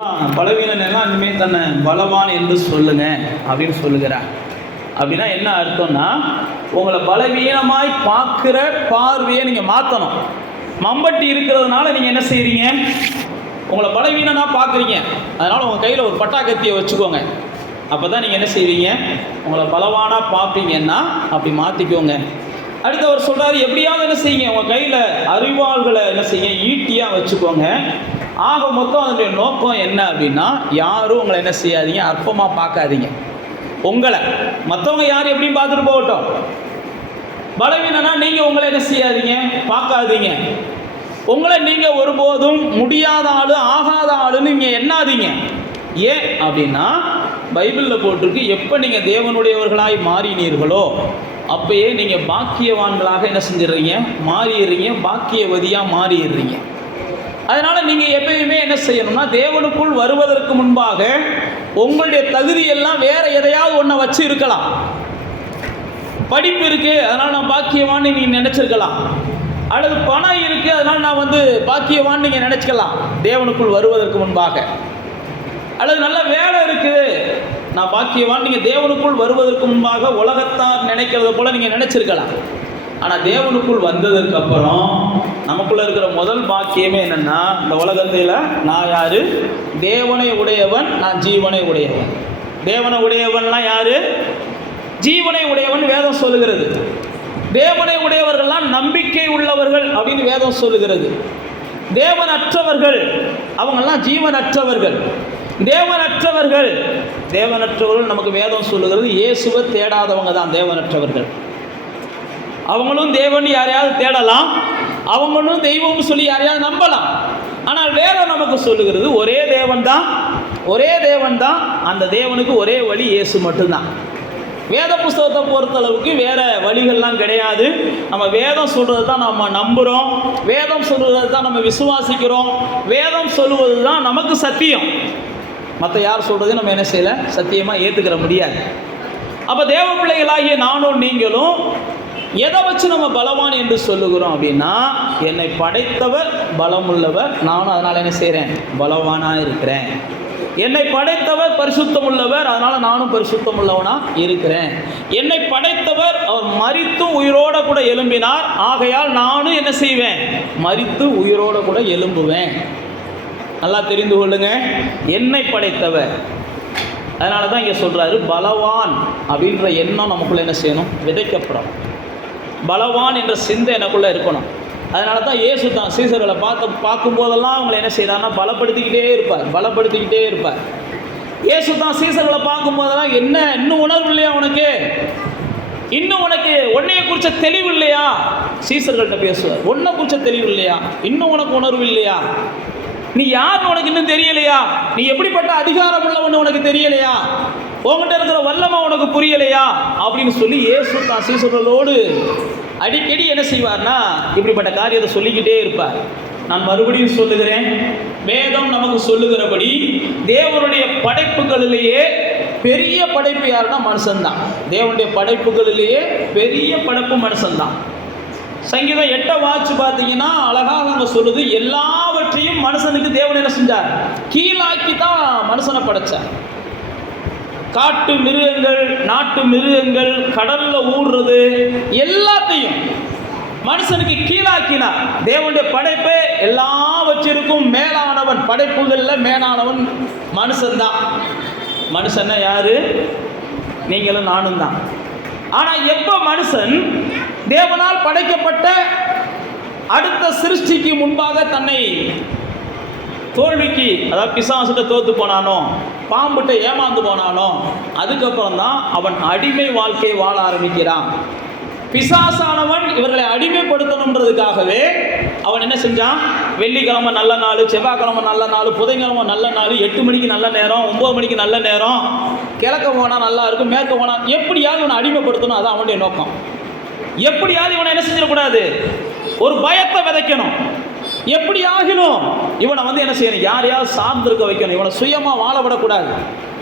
பலவீனம் எல்லாம் இனிமேல் தன்னை பலவான் என்று சொல்லுங்க அப்படின்னு சொல்லுகிறார். அப்படின்னா என்ன அர்த்தம்னா, உங்களை பலவீனமாய் பார்க்குற பார்வையை நீங்கள் மாற்றணும். மம்பட்டி இருக்கிறதுனால நீங்கள் என்ன செய்கிறீங்க, உங்களை பலவீனமாக பார்க்குறீங்க. அதனால் உங்கள் கையில் ஒரு பட்டாக்கத்தியை வச்சுக்கோங்க. அப்போ தான் நீங்கள் என்ன செய்வீங்க, உங்களை பலவானாக பார்ப்பீங்கன்னா அப்படி மாற்றிக்கோங்க. அடுத்து அவர் சொல்கிறாரு, எப்படியாவது என்ன செய்யுங்க, உங்கள் கையில் அறிவாள்களை என்ன செய்யுங்க, ஈட்டியாக வச்சுக்கோங்க. ஆக மொத்தம் அதனுடைய நோக்கம் என்ன அப்படின்னா, யாரும் உங்களை என்ன செய்யாதீங்க, அற்பமாக பார்க்காதீங்க. உங்களை மற்றவங்க யார் எப்படின்னு பார்த்துட்டு போகட்டும். பலவீனம்னா நீங்கள் உங்களை என்ன செய்யாதீங்க, பார்க்காதீங்க. உங்களை நீங்கள் ஒருபோதும் முடியாத ஆள், ஆகாத ஆளுன்னு நீங்கள் எண்ணாதீங்க. ஏன் அப்படின்னா, பைபிளில் போட்டிருக்கு, எப்போ நீங்கள் தேவனுடையவர்களாய் மாறினீர்களோ அப்பயே நீங்கள் பாக்கியவான்களாக என்ன செஞ்சிடுறீங்க, மாறிடுறீங்க, பாக்கியவதியாக மாறிடுறீங்க. அதனால் நீங்கள் எப்பயுமே என்ன செய்யணும்னா, தேவனுக்குள் வருவதற்கு முன்பாக உங்களுடைய தகுதியெல்லாம் வேறு எதையாவது ஒன்றை வச்சு இருக்கலாம். படிப்பு இருக்குது அதனால் நான் பாக்கியவான்னு நீங்கள் நினச்சிருக்கலாம், அல்லது பணம் இருக்குது அதனால் நான் பாக்கியவான்னு நீங்கள் நினச்சிக்கலாம் தேவனுக்குள் வருவதற்கு முன்பாக. அல்லது நல்ல வேலை இருக்குது நான் பாக்கியவான் நீங்கள் தேவனுக்குள் வருவதற்கு முன்பாக உலகத்தார் நினைக்கிறத போல் நீங்கள் நினச்சிருக்கலாம். ஆனால் தேவனுக்குள் வந்ததற்கு அப்புறம் நமக்குள்ளே இருக்கிற முதல் பாக்கியமே என்னென்னா, இந்த உலகத்தில் நான் யார், தேவனை உடையவன், நான் ஜீவனை உடையவன். தேவனை உடையவன்லாம் யார், ஜீவனை உடையவன் வேதம் சொல்லுகிறது. தேவனை உடையவர்கள்லாம் நம்பிக்கை உள்ளவர்கள் அப்படின்னு வேதம் சொல்லுகிறது. தேவனற்றவர்கள் அவங்கெல்லாம் ஜீவனற்றவர்கள். தேவனற்றவர்கள் நமக்கு வேதம் சொல்லுகிறது, இயேசுவை தேடாதவங்க தான் தேவனற்றவர்கள். அவங்களும் தேவன் யாரையாவது தேடலாம், அவங்களும் தெய்வம்னு சொல்லி யாரையாவது நம்பலாம். ஆனால் வேதம் நமக்கு சொல்லுகிறது, ஒரே தேவன் தான். அந்த தேவனுக்கு ஒரே வழி இயேசு மட்டும்தான். வேத புஸ்தகத்தை பொறுத்தளவுக்கு வேறு வழிகள்லாம் கிடையாது. நம்ம வேதம் சொல்கிறது தான் நம்ம நம்புகிறோம், வேதம் சொல்கிறது தான் நம்ம விசுவாசிக்கிறோம், வேதம் சொல்லுவது தான் நமக்கு சத்தியம். மற்ற யார் சொல்கிறதையும் நம்ம என்ன செய்யலை, சத்தியமாக ஏற்றுக்கிற முடியாது. அப்போ தேவ பிள்ளைகளாகிய நானும் நீங்களும் எதை வச்சு நம்ம பலவான் என்று சொல்லுகிறோம் அப்படின்னா, என்னை படைத்தவர் பலமுள்ளவர், நானும் அதனால் என்ன செய்கிறேன், பலவானாக இருக்கிறேன். என்னை படைத்தவர் பரிசுத்தம் உள்ளவர், அதனால் நானும் பரிசுத்தம் உள்ளவனாக இருக்கிறேன். என்னை படைத்தவர் அவர் மரித்தும் உயிரோடு கூட எழும்பினார், ஆகையால் நானும் என்ன செய்வேன், மரித்து உயிரோடு கூட எழும்புவேன். நல்லா தெரிந்து கொள்ளுங்க, என்னை படைத்தவர். அதனால தான் இங்கே சொல்கிறாரு, பலவான் அப்படின்ற எண்ணம் நமக்குள்ளே என்ன செய்யணும், விதைக்கப்படும். பலவான் என்ற சிந்தை எனக்குள்ளே இருக்கணும். அதனால தான் இயேசு தான் சீசர்களை பார்க்கும்போதெல்லாம் அவங்களை என்ன செய்தார்னா பலப்படுத்திக்கிட்டே இருப்பார். இயேசு தான் சீசர்களை பார்க்கும்போதெல்லாம், என்ன இன்னும் உணர்வு இல்லையா உனக்கு, இன்னும் உனக்கு உன்னைய குறித்த தெளிவு இல்லையா, சீசர்கள்ட்ட பேசுவார். உன்னை குறித்த தெளிவு இல்லையா, இன்னும் உனக்கு உணர்வு இல்லையா, நீ யார் உனக்கு இன்னும் தெரியலையா, நீ எப்படிப்பட்ட அதிகாரம் உள்ளவன்னு உனக்கு தெரியலையா, உங்ககிட்ட இருக்கிற வல்லமை உனக்கு புரியலையா அப்படின்னு சொல்லி இயேசு தான் சீசர்களோடு அடிக்கடி என்ன செய்வார்னா இப்படிப்பட்ட காரியத்தை சொல்லிக்கிட்டே இருப்பார். நான் மறுபடியும் சொல்லுகிறேன், வேதம் நமக்கு சொல்லுகிறபடி தேவனுடைய படைப்புகளிலேயே பெரிய படைப்பு யாருன்னா மனுஷன்தான். தேவனுடைய படைப்புகளிலேயே பெரிய படைப்பு மனுஷன்தான். சங்கீதம் 8 வாட்சி பார்த்தீங்கன்னா அழகாக அங்கே சொல்லுது, எல்லாவற்றையும் மனுஷனுக்கு தேவன் என்ன செஞ்சார், கீழாக்கி தான் மனுஷனை படைச்சார். காட்டு மிருகங்கள், நாட்டு மிருகங்கள், கடலில் ஊடுறது எல்லாத்தையும் மனுஷனுக்கு கீழாக்கினார். தேவனுடைய படைப்பே எல்லாவற்றிற்கும் மேலானவன், படைப்புகளில் மேலானவன் மனுஷன்தான். மனுஷன்னா யாரு, நீங்களும் நானும் தான். ஆனால் எப்போ மனுஷன் தேவனால் படைக்கப்பட்ட அடுத்த சிருஷ்டிக்கு முன்பாக தன்னை தோல்விக்கு, அதாவது பிசாசுகிட்ட தோற்று போனானோ, பாம்புகிட்ட ஏமாந்து போனானோ, அதுக்கப்புறம் தான் அவன் அடிமை வாழ்க்கையை வாழ ஆரம்பிக்கிறான். பிசாசானவன் இவர்களை அடிமைப்படுத்தணுன்றதுக்காகவே அவன் என்ன செஞ்சான், வெள்ளிக்கிழமை நல்ல நாள், செவ்வாய்க்கிழமை நல்ல நாள், புதன்கிழமை நல்ல நாள், 8 மணிக்கு நல்ல நேரம், 9 மணிக்கு நல்ல நேரம், கிழக்க போனால் நல்லா இருக்கும், மேற்க போனால், எப்படியாவது இவனை அடிமைப்படுத்தணும். அதான் அவனுடைய நோக்கம். எப்படியாவது இவனை என்ன செஞ்சிடக்கூடாது, ஒரு பயத்தை விதைக்கணும். எப்படி ஆகணும், இவனை என்ன செய்யணும், யாரையாவது சார்ந்திருக்க வைக்கணும், இவனை சுயமாக வாழ விடக்கூடாது.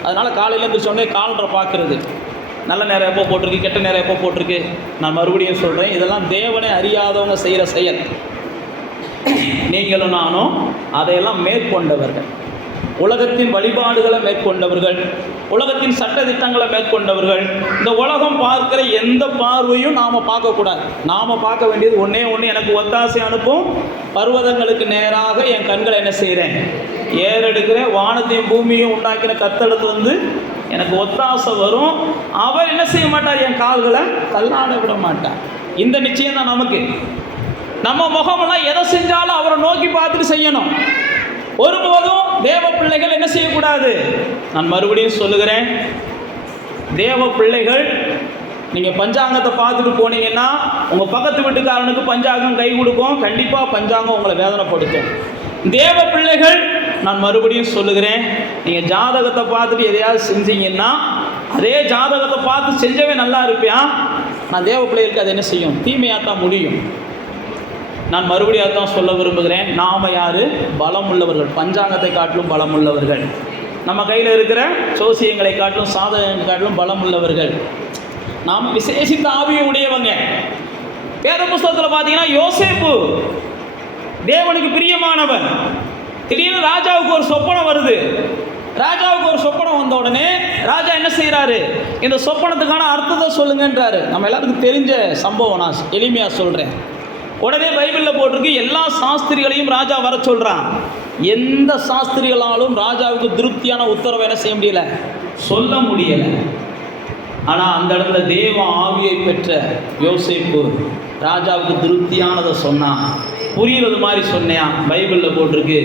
அதனால் காலையிலேருந்து சொன்னே காலண்டரை பார்க்குறது, நல்ல நேரம் எப்போ போட்டிருக்கு, கெட்ட நேரம் எப்போ போட்டிருக்கு. நான் மறுபடியும் சொல்கிறேன், இதெல்லாம் தேவனை அறியாதவங்க செய்கிற செயல். நீங்களும் நானும் அதையெல்லாம் மேற்கொண்டவர்கள். உலகத்தின் வழிபாடுகளை மேற்கொண்டவர்கள், உலகத்தின் சட்ட திட்டங்களை மேற்கொண்டவர்கள். இந்த உலகம் பார்க்கிற எந்த பார்வையும் நாம் பார்க்கக்கூடாது. நாம் பார்க்க வேண்டியது ஒன்றே ஒன்று, எனக்கு ஒத்தாசை அனுப்பும் பர்வதங்களுக்கு நேராக என் கண்களை என்ன செய்கிறேன், ஏறெடுக்கிறேன். வானத்தையும் பூமியும் உண்டாக்கின கர்த்தருக்கு வந்து எனக்கு ஒத்தாசை வரும். அவர் என்ன செய்ய மாட்டார், என் கால்களை தள்ளாட விட மாட்டார். இந்த நிச்சயம் தான் நமக்கு. நம்ம முகமெல்லாம் எதை செஞ்சாலும் அவரை நோக்கி பார்த்துட்டு செய்யணும். ஒருபோதும் தேவ பிள்ளைகள் என்ன செய்யக்கூடாது. நான் மறுபடியும் சொல்லுகிறேன், தேவ பிள்ளைகள் நீங்கள் பஞ்சாங்கத்தை பார்த்துட்டு போனீங்கன்னா உங்கள் பக்கத்து வீட்டுக்காரனுக்கு பஞ்சாங்கம் கை கொடுக்கும், கண்டிப்பாக பஞ்சாங்கம் உங்களை வேதனைப்படுத்தும். தேவ பிள்ளைகள், நான் மறுபடியும் சொல்லுகிறேன், நீங்கள் ஜாதகத்தை பார்த்துட்டு எதையாவது செஞ்சீங்கன்னா அதே ஜாதகத்தை பார்த்து செஞ்சவே நல்லா இருப்பியா, நான் தேவ பிள்ளைகளுக்கு அது என்ன செய்யும், தீமையாக தான் முடியும். நான் மறுபடியும் தான் சொல்ல விரும்புகிறேன், நாம் யார், பலம் உள்ளவர்கள், பஞ்சாங்கத்தை காட்டிலும் பலம் உள்ளவர்கள். நம்ம கையில் இருக்கிற சோசியங்களை காட்டிலும் சாதகங்களை காட்டிலும் பலம் உள்ளவர்கள். நாம் விசேஷித்த ஆவியை உடையவங்க. வேத புஸ்தகத்தில் பார்த்தீங்கன்னா யோசேப்பு தேவனுக்கு பிரியமானவன். திடீர்னு ராஜாவுக்கு ஒரு சொப்பனம் வருது. ராஜாவுக்கு ஒரு சொப்பனம் வந்த உடனே ராஜா என்ன செய்கிறாரு, இந்த சொப்பனத்துக்கான அர்த்தத்தை சொல்லுங்கன்றாரு. நம்ம எல்லாருக்கும் தெரிஞ்ச சம்பவம், நான் எளிமையாக சொல்கிறேன். உடனே பைபிளில் போட்டிருக்கு, எல்லா சாஸ்திரிகளையும் ராஜா வர சொல்கிறான். எந்த சாஸ்திரிகளாலும் ராஜாவுக்கு திருப்தியான உத்தரவை என்ன செய்ய முடியல, சொல்ல முடியலை. ஆனால் அந்த இடத்துல தேவ ஆவியை பெற்ற யோசேப்பு ராஜாவுக்கு திருப்தியானதை சொன்னான், புரியுறது மாதிரி சொன்னேன். பைபிளில் போட்டிருக்கு,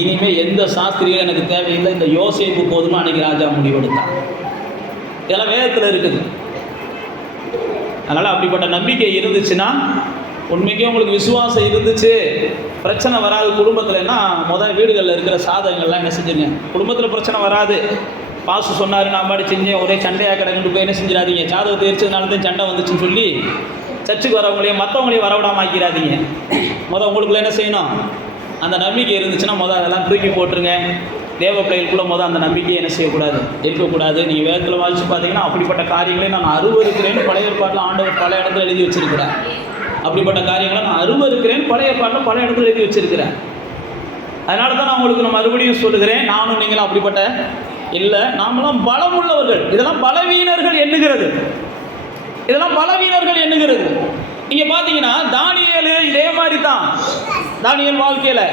இனிமேல் எந்த சாஸ்திரிகளும் எனக்கு தேவையில்லை, இந்த யோசேப்பு போதுமா அன்றைக்கி ராஜா முடிவெடுத்தான். இதெல்லாம் வேதத்தில் இருக்குது. அதனால் அப்படிப்பட்ட நம்பிக்கை இருந்துச்சுன்னா, உண்மைக்கே உங்களுக்கு விசுவாசம் இருந்துச்சு, பிரச்சனை வராது குடும்பத்தில்னா, முதல் வீடுகளில் இருக்கிற சாதகங்கள்லாம் என்ன செஞ்சுருங்க, குடும்பத்தில் பிரச்சனை வராது. பாசு சொன்னார், நான் பாடி செஞ்சேன், ஒரே சண்டையாக கிடக்குன்னு போய் என்ன செஞ்சிடாதீங்க, ஜாதகத்தை எரிச்சதுனால தான் சண்டை வந்துச்சுன்னு சொல்லி சர்ச்சுக்கு வரவங்களையும் மற்றவங்களையும் வரவிடாமல் ஆக்கிடாதீங்க. உங்களுக்குள்ள என்ன செய்யணும், அந்த நம்பிக்கை இருந்துச்சுன்னா அதெல்லாம் தூக்கி போட்டுருங்க. தேவ பிள்ளைகளுக்குள்ள அந்த நம்பிக்கையை என்ன செய்யக்கூடாது, இருக்கக்கூடாது. நீங்கள் வேதத்தில் வாசித்து பார்த்தீங்கன்னா அப்படிப்பட்ட காரியங்களை நான் அருவருக்கிறேன்னு பழைய ஏற்பாட்டில் ஆண்டவர் பல இடத்துல எழுதி வச்சிருக்கிறார். அப்படிப்பட்ட காரியங்களை நான் அருவருக்கிறேன் பழைய ஏற்பாட்டில் பல இடத்துல எழுதி வச்சிருக்கிறேன். அதனால தான் நான் உங்களுக்கு நான் மறுபடியும் சொல்லுகிறேன், நானும் நீங்களும் அப்படிப்பட்ட இல்லை, நாமெல்லாம் பலம் உள்ளவர்கள். இதெல்லாம் பலவீனர்கள் எண்ணுகிறது, இதெல்லாம் பலவீனர்கள் எண்ணுகிறது. நீங்கள் பார்த்தீங்கன்னா தானியேல் இதே மாதிரி தான். தானியேல் வாழ்க்கையில்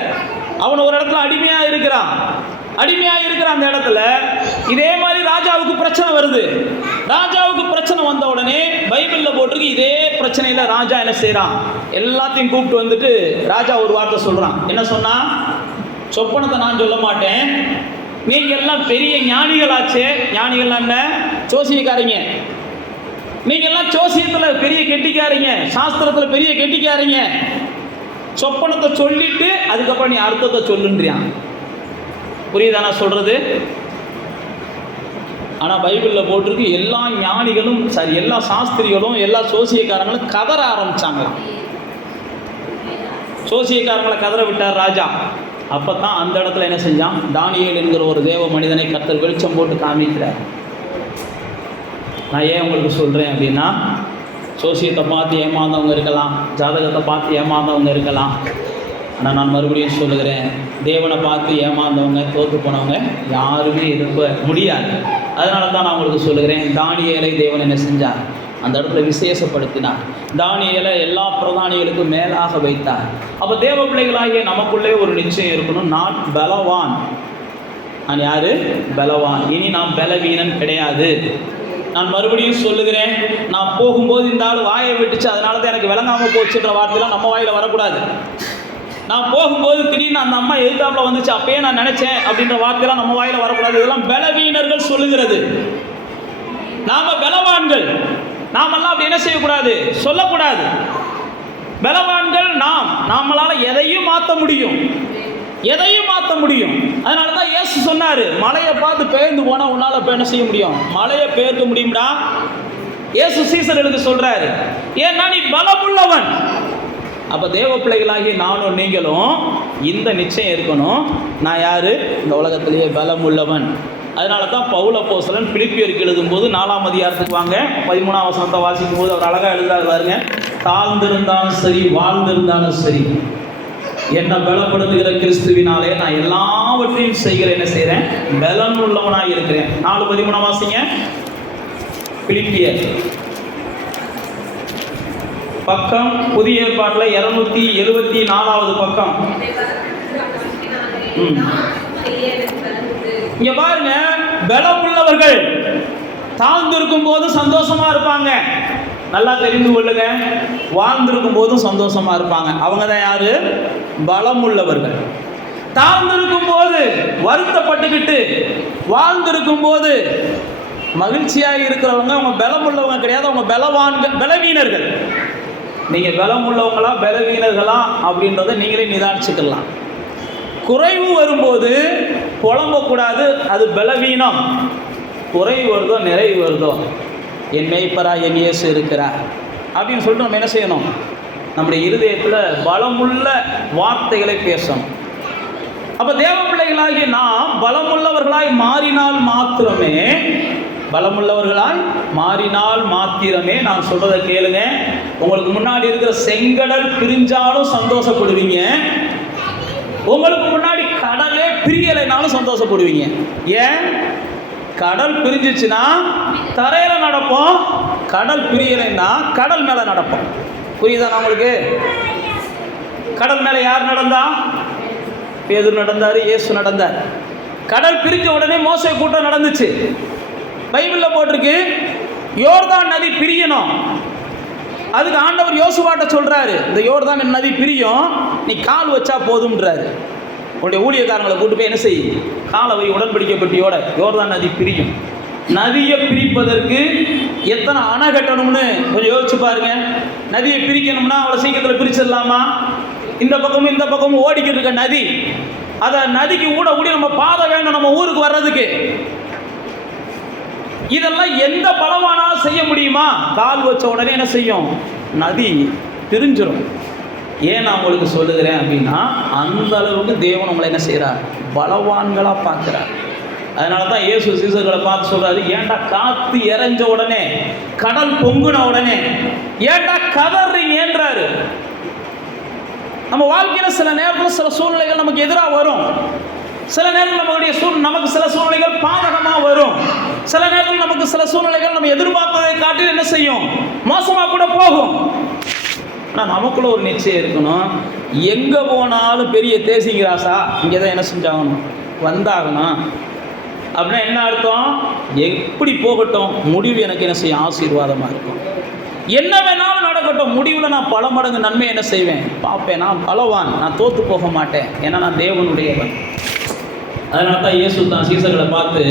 அவன் ஒரு இடத்துல அடிமையாக இருக்கிறான். அந்த இடத்துல இதே மாதிரி ராஜாவுக்கு பிரச்சனை வருது. ராஜாவுக்கு பிரச்சனை வந்த உடனே பைபிளில் போட்டிருக்கு, இதே பிரச்சனையில் ராஜா என்ன செய்கிறான், எல்லாத்தையும் கூப்பிட்டு வந்துட்டு ராஜா ஒரு வார்த்தை சொல்கிறான். என்ன சொன்னா, சொப்பனத்தை நான் சொல்ல மாட்டேன், நீங்கள் எல்லாம் பெரிய ஞானிகளாச்சே. ஞானிகள் என்ன, ஜோசியக்காரங்க. நீங்கள் எல்லாம் ஜோசியத்தில் பெரிய கெட்டிக்காரங்க, சாஸ்திரத்தில் பெரிய கெட்டிக்காரங்க. சொப்பனத்தை சொல்லிட்டு அதுக்கப்புறம் நீ அர்த்தத்தை சொல்லுன்றியான். புரியுதா நான் சொல்கிறது? ஆனால் பைபிளில் போட்டிருக்கு, எல்லா ஞானிகளும் சரி, எல்லா சாஸ்திரிகளும் எல்லா சோசியக்காரங்களும் கதற ஆரம்பித்தாங்களாம். சோசியக்காரங்களை கதற விட்டார் ராஜா. அப்போ தான் அந்த இடத்துல என்ன செஞ்சான், தானியேல் என்கிற ஒரு தேவ மனிதனை கர்த்தர் வெளிச்சம் போட்டு காமிக்கிறார். நான் ஏன் உங்களுக்கு சொல்கிறேன் அப்படின்னா, சோசியத்தை பார்த்து ஏமாந்தவங்க இருக்கலாம், ஜாதகத்தை பார்த்து ஏமாந்தவங்க இருக்கலாம். ஆனால் நான் மறுபடியும் சொல்லுகிறேன், தேவனை பார்த்து ஏமாந்தவங்க தோற்று போனவங்க யாருமே இருக்க முடியாது. அதனால தான் நான் உங்களுக்கு சொல்லுகிறேன், தானியேலை தேவன் என்ன செஞ்சார், அந்த இடத்துல விசேஷப்படுத்தினார். தானியேலை எல்லா பிரதானிகளுக்கும் மேலாக வைத்தார். அப்போ தேவ பிள்ளைகளாகிய நமக்குள்ளே ஒரு நிச்சயம் இருக்கணும், நான் பலவான். நான் யார், பலவான். இனி நான் பலவீனன் கிடையாது. நான் மறுபடியும் சொல்லுகிறேன், நான் போகும்போது இந்த ஆள் வாயை விட்டுச்சு அதனால தான் எனக்கு விளங்காமல் போச்சுன்ற வார்த்தையெல்லாம் நம்ம வாயில் வரக்கூடாது. நான் போகும்போது திடீர்னு அந்த அம்மா எதிர்த்தாப்புல வந்துச்சு, அப்பயே நான் நினைச்சேன் அப்படின்ற வார்த்தையெல்லாம் நம்ம வாயில் வரக்கூடாது. இதெல்லாம் பலவீனர்கள் சொல்லுகிறது. நாம பலவான்கள், நாமெல்லாம் அப்படி என்ன செய்யக்கூடாது, சொல்லக்கூடாது. பலவான்கள் நாமளால எதையும் மாற்ற முடியும், எதையும் மாற்ற முடியும். அதனால தான் இயேசு சொன்னார், மலையை பார்த்து பெயர்ந்து போனால் உன்னால் இப்போ என்ன செய்ய முடியும், மலையை பெயர்க்க முடியும்டா. இயேசு சீசர்களுக்கு சொல்கிறாரு, ஏன்னா நீ பலமுள்ளவன். அப்போ தேவ பிள்ளைகளாகி நானும் நீங்களும் இந்த நிச்சயம் இருக்கணும், நான் யார், இந்த உலகத்திலேயே பலம் உள்ளவன். அதனால தான் பவுல் அப்போஸ்தலன் பிலிப்பியருக்கு எழுதும்போது 4ஆம் அதிகாரத்துக்கு வாங்க, 13ஆம் வசனத்தை வாசிக்கும் போது அவர் அழகாக எழுதுறாரு பாருங்க, தாழ்ந்திருந்தாலும் சரி வாழ்ந்திருந்தாலும் சரி என்ன பலப்படுத்துகிற கிறிஸ்துவினாலே நான் எல்லாவற்றையும் செய்கிறேன். என்ன செய்கிறேன்? பலன் உள்ளவனாய் இருக்கிறேன். 4:13 வாசிங்க. பிலிப்பியர் பக்கம் புதிய ஏற்பாட்டில் 274வது பக்கம். இங்க பாருங்க, பலம் உள்ளவர்கள் தாழ்ந்திருக்கும் போது சந்தோஷமா இருப்பாங்க. நல்லா தெரிந்து கொள்ளுங்க, வாழ்ந்திருக்கும் போதும் சந்தோஷமா இருப்பாங்க. அவங்க தான் யாரு? பலம் உள்ளவர்கள். தாழ்ந்திருக்கும் போது வருத்தப்பட்டுக்கிட்டு, வாழ்ந்திருக்கும் போது மகிழ்ச்சியாக இருக்கிறவங்க அவங்க பலம் உள்ளவங்க கிடையாது, அவங்க பலவீனர்கள். நீங்க பலம் உள்ளவங்களா பலவீனர்களா அப்படின்றத நீங்களே நிதானிச்சுக்கலாம். குறைவு வரும்போது புலம்பக்கூடாது, அது பலவீனம். குறைவு வருதோ நிறைவு வருதோ, என் மேய்ப்பரா என் இயேசு இருக்கிறார் அப்படின்னு சொல்லிட்டு நம்ம என்ன செய்யணும்? நம்முடைய இருதயத்தில் பலமுள்ள வார்த்தைகளை பேசணும். அப்போ தேவ பிள்ளைகளாகி நாம் பலமுள்ளவர்களாய் மாறினால் மாத்திரமே நான் சொல்றதை கேளுங்க, உங்களுக்கு முன்னாடி இருக்கிற செங்கடல் பிரிஞ்சாலும் சந்தோஷப்படுவீங்க. உங்களுக்கு முன்னாடி கடலே பிரியலைனாலும் சந்தோஷப்படுவீங்க. ஏன்? கடல் பிரிஞ்சிச்சுன்னா தரையில நடப்போம், கடல் பிரியலைன்னா கடல் மேல நடப்போம். புரியுதா உங்களுக்கு? கடல் மேல யார் நடந்தா? பேதுரு நடந்தாரு, இயேசு நடந்தார். கடல் பிரிஞ்ச உடனே மோசே கூட்டம் நடந்துச்சு. பைபிள்ல போட்டிருக்கு, யோர்தான் நதி பிரியணும். அதுக்கு ஆண்டவர் யோசுவாட்ட சொல்றாரு, இந்த யோர்தான் நதி பிரியும், நீ கால் வச்சா போதும்ன்றாரு. உன்னுடைய ஊழியக்காரங்களை கூட்டு போய் என்ன செய்? காலவை உடன்படிக்கை பெட்டியோட யோர்தான் நதி பிரியும். நதியை பிரிப்பதற்கு எத்தனை அணை கட்டணும்னு கொஞ்சம் யோசிச்சு பாருங்க. நதியை பிரிக்கணும்னா அவ்வளோ சீக்கிரத்தில் பிரிச்சிடலாமா? இந்த பக்கமும் இந்த பக்கமும் ஓடிக்கிட்டு இருக்க நதி, அதை நதிக்கு ஊடி நம்ம பாதை வேணும் நம்ம ஊருக்கு வர்றதுக்கு. இதெல்லாம் எந்த பலமானாலும் செய்ய முடியுமா? கால் வச்ச உடனே என்ன செய்யும்? நதி பிரிஞ்சிடும். ஏன் நான் உங்களுக்கு சொல்லுகிறேன் அப்படின்னா, அந்த அளவுக்கு தேவன் உங்களை என்ன செய்கிறார்? பலவான்களா பார்க்கிறார். அதனால தான் இயேசு சீசர்களை பார்த்து சொல்றாரு, ஏன்டா காத்து இறைஞ்ச உடனே, கடல் பொங்குன உடனே ஏன்டா கதறீங்கன்றாரு. நம்ம வாழ்க்கையில சில நேரத்தில் சில சூழ்நிலைகள் நமக்கு எதிராக வரும். சில நேரத்தில் நமக்கு சில சூழ்நிலைகள் பாதகமாக வரும். சில நேரத்தில் நமக்கு சில சூழ்நிலைகள் நம்ம எதிர்பார்ப்பதை காட்டி என்ன செய்யும்? மோசமாக கூட போகும். ஆனால் நமக்குள்ள ஒரு நிச்சயம் இருக்கணும், எங்கே போனாலும் பெரிய தேசிங்கிறாசா இங்கே தான் என்ன செஞ்சாகணும்? வந்தாகணும். அப்படின்னா என்ன அர்த்தம்? எப்படி போகட்டும், முடிவு எனக்கு என்ன செய்யும்? ஆசீர்வாதமாக இருக்கும். என்ன வேணாலும் நடக்கட்டும், முடிவில் நான் பல மடங்கு நன்மை என்ன செய்வேன்? பார்ப்பேன். நான் பலவான், நான் தோற்று போக மாட்டேன். ஏன்னா நான் தேவனுடையவன். அதனால தான் இயேசு தான் சீசர்களை பார்த்து